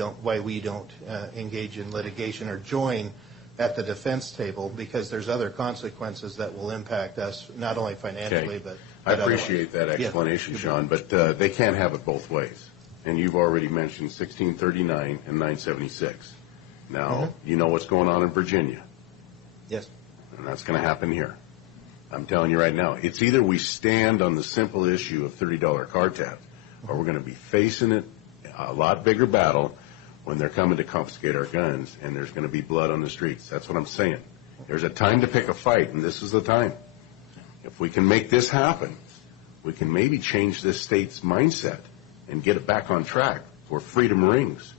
don't engage in litigation or join at the defense table, because there's other consequences that will impact us, not only financially, but I appreciate that explanation, Sean, but they can't have it both ways. And you've already mentioned 1639 and 976. Now, you know what's going on in Virginia. Yes. And that's going to happen here. I'm telling you right now, it's either we stand on the simple issue of $30 car tab, or we're going to be facing a lot bigger battle when they're coming to confiscate our guns, and there's going to be blood on the streets. That's what I'm saying. There's a time to pick a fight, and this is the time. If we can make this happen, we can maybe change this state's mindset and get it back on track where freedom rings.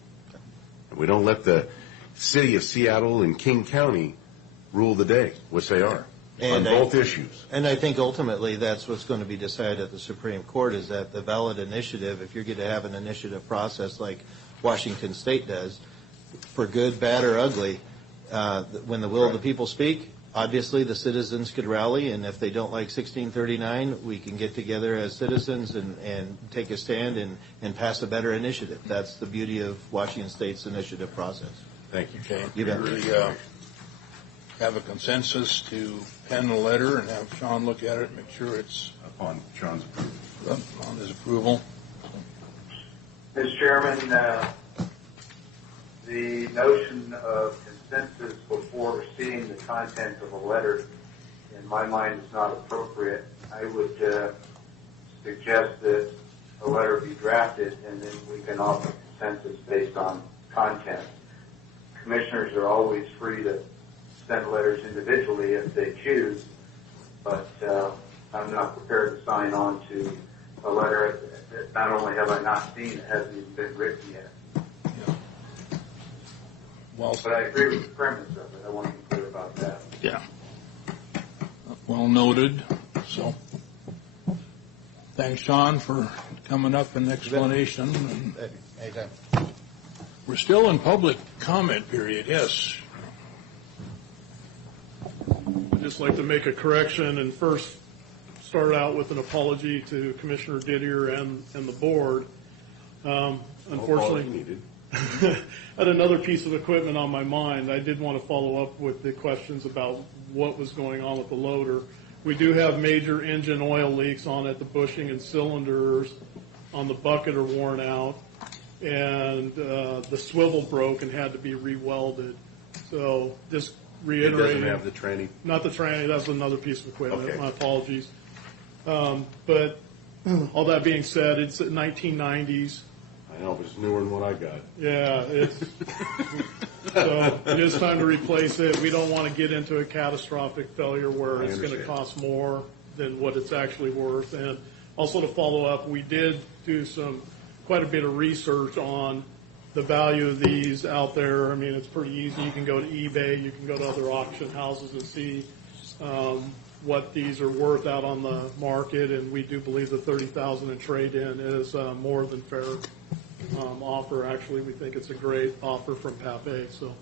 And we don't let the city of Seattle and King County rule the day, which they are, on both issues. And I think ultimately that's what's going to be decided at the Supreme Court, is that the ballot initiative, if you're going to have an initiative process like Washington State does, for good, bad, or ugly, when the will of the people speak, obviously the citizens could rally, and if they don't like 1639, we can get together as citizens and take a stand and pass a better initiative. That's the beauty of Washington State's initiative process. Thank you, Shane. You bet. We really have a consensus to pen a letter and have Sean look at it and make sure it's upon Sean's approval. On his approval. Mr. Chairman, the notion of consensus before seeing the content of a letter, in my mind, is not appropriate. I would suggest that a letter be drafted, and then we can offer consensus based on content. Commissioners are always free to send letters individually if they choose, but I'm not prepared to sign on to a letter that not only have I not seen, it hasn't even been written yet. Well, but I agree with the premise of it. I want to be clear about that. Yeah. Well noted. So, thanks, Sean, for coming up and explanation. Anytime. We're still in public comment period. Yes. I'd just like to make a correction and first start out with an apology to Commissioner Didier and the board. Unfortunately, I had another piece of equipment on my mind. I did want to follow up with the questions about what was going on with the loader. We do have major engine oil leaks on it. The bushing and cylinders on the bucket are worn out, and the swivel broke and had to be re-welded. So just reiterating. It doesn't have the tranny? Not the tranny. That's another piece of equipment. Okay. My apologies. But all that being said, it's 1990s. I know, but it's newer than what I got. Yeah, so it is time to replace it. We don't want to get into a catastrophic failure where it's going to cost more than what it's actually worth. And also to follow up, we did do quite a bit of research on the value of these out there. I mean, it's pretty easy. You can go to eBay, you can go to other auction houses and see what these are worth out on the market. And we do believe the $30,000 in trade-in is more than fair. Offer. Actually, we think it's a great offer from PAPA. So,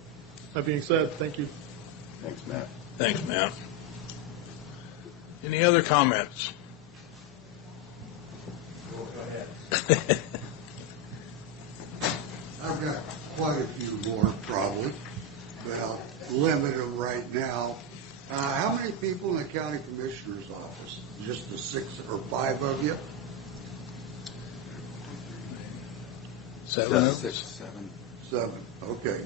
that being said, thank you. Thanks, Matt. Thanks, Matt. Any other comments? Go ahead. I've got quite a few more, probably. Well, limit them right now. How many people in the county commissioner's office? Just the 6 or 5 of you? 7 of us. 7. 7, okay.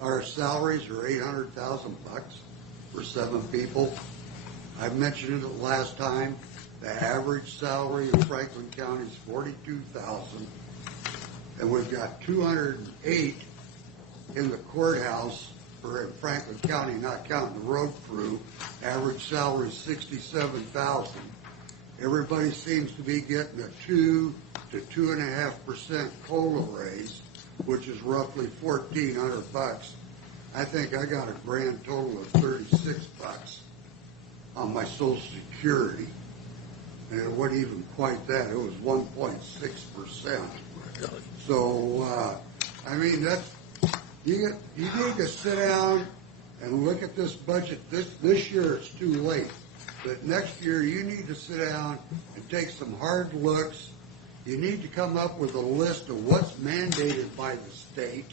Our salaries are $800,000 for 7 people. I mentioned it last time. The average salary in Franklin County is $42,000, and we've got 208 in the courthouse for in Franklin County, not counting the road crew. Average salary is $67,000. Everybody seems to be getting a 2 to 2.5% COLA raise, which is roughly $1,400. I think I got a grand total of $36 on my Social Security, and it wasn't even quite that. It was 1.6%. So, I mean, that's you need to sit down and look at this budget. This year it's too late, but next year you need to sit down and take some hard looks. You need to come up with a list of what's mandated by the state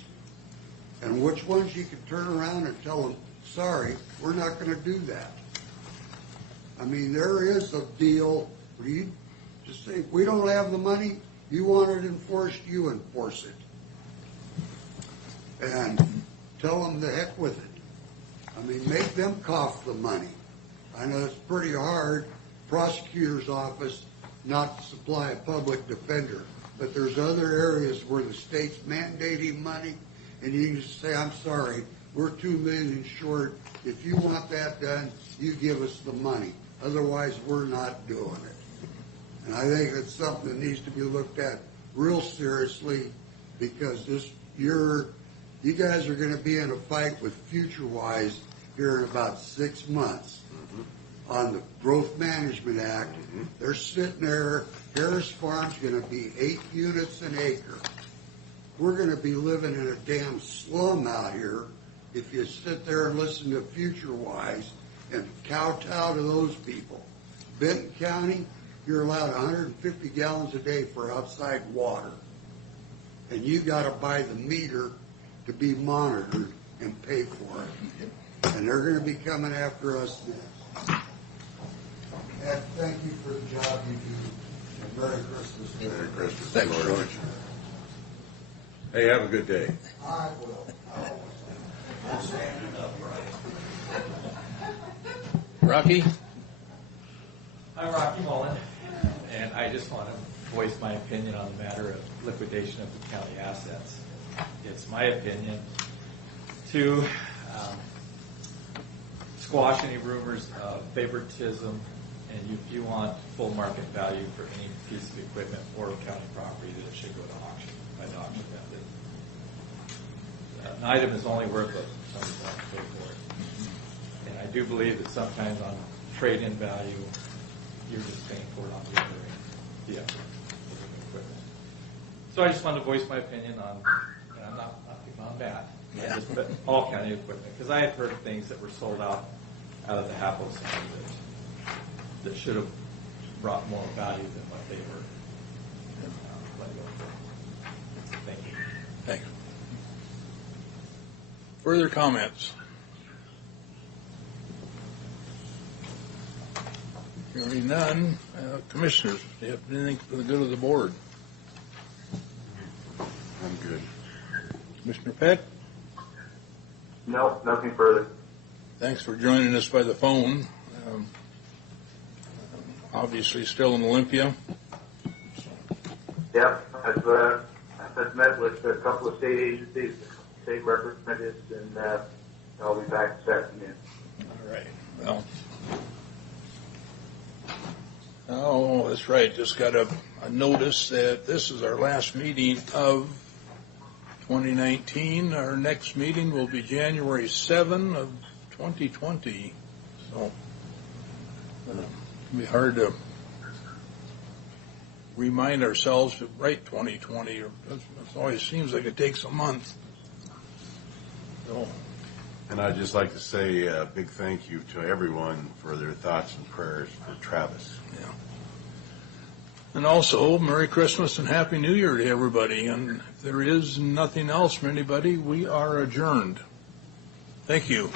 and which ones you can turn around and tell them, sorry, we're not going to do that. I mean, there is a deal where you just say, if we don't have the money, you want it enforced, you enforce it. And tell them the heck with it. I mean, make them cough the money. I know it's pretty hard, prosecutor's office, not to supply a public defender, but there's other areas where the state's mandating money, and you can just say, I'm sorry, we're $2 million short. If you want that done, you give us the money. Otherwise, we're not doing it. And I think it's something that needs to be looked at real seriously, because you guys are going to be in a fight with FutureWise here in about 6 months on the Growth Management Act. They're sitting there. Harris Farm's going to be 8 units an acre. We're going to be living in a damn slum out here if you sit there and listen to FutureWise and kowtow to those people. Benton County, you're allowed 150 gallons a day for outside water, and you got to buy the meter to be monitored and pay for it. And they're going to be coming after us next. Ed, thank you for the job you do. And Merry Christmas. Merry Christmas. Thanks, George. Hey, have a good day. I will. I'm standing upright. Rocky? I'm Rocky Mullen, and I just want to voice my opinion on the matter of liquidation of the county assets. It's my opinion to squash any rumors of favoritism, and if you want full market value for any piece of equipment or county property, that it should go to auction by the auction method. An item is only worth what somebody's willing to pay for it. And I do believe that sometimes on trade-in value, you're just paying for it on the other end, the effort of the equipment. So I just wanted to voice my opinion on, and I'm not picking on that, but all county equipment, because I have heard of things that were sold out of the Hapo side that should have brought more value than what they were let go for. Thank you. Thank you. Further comments? Hearing none. Commissioners, do you have anything for the good of the board? I'm good. Commissioner Peck? No, nothing further. Thanks for joining us by the phone. Obviously still in Olympia. Yep, I've met with a couple of state agencies, state representatives, and I'll be back this afternoon. All right. Well, oh, that's right. Just got a notice that this is our last meeting of 2019. Our next meeting will be January 7 of 2020. So it'll be hard to remind ourselves to write 2020. It always seems like it takes a month. So. And I'd just like to say a big thank you to everyone for their thoughts and prayers for Travis. Yeah. And also, Merry Christmas and Happy New Year to everybody. And if there is nothing else from anybody, we are adjourned. Thank you.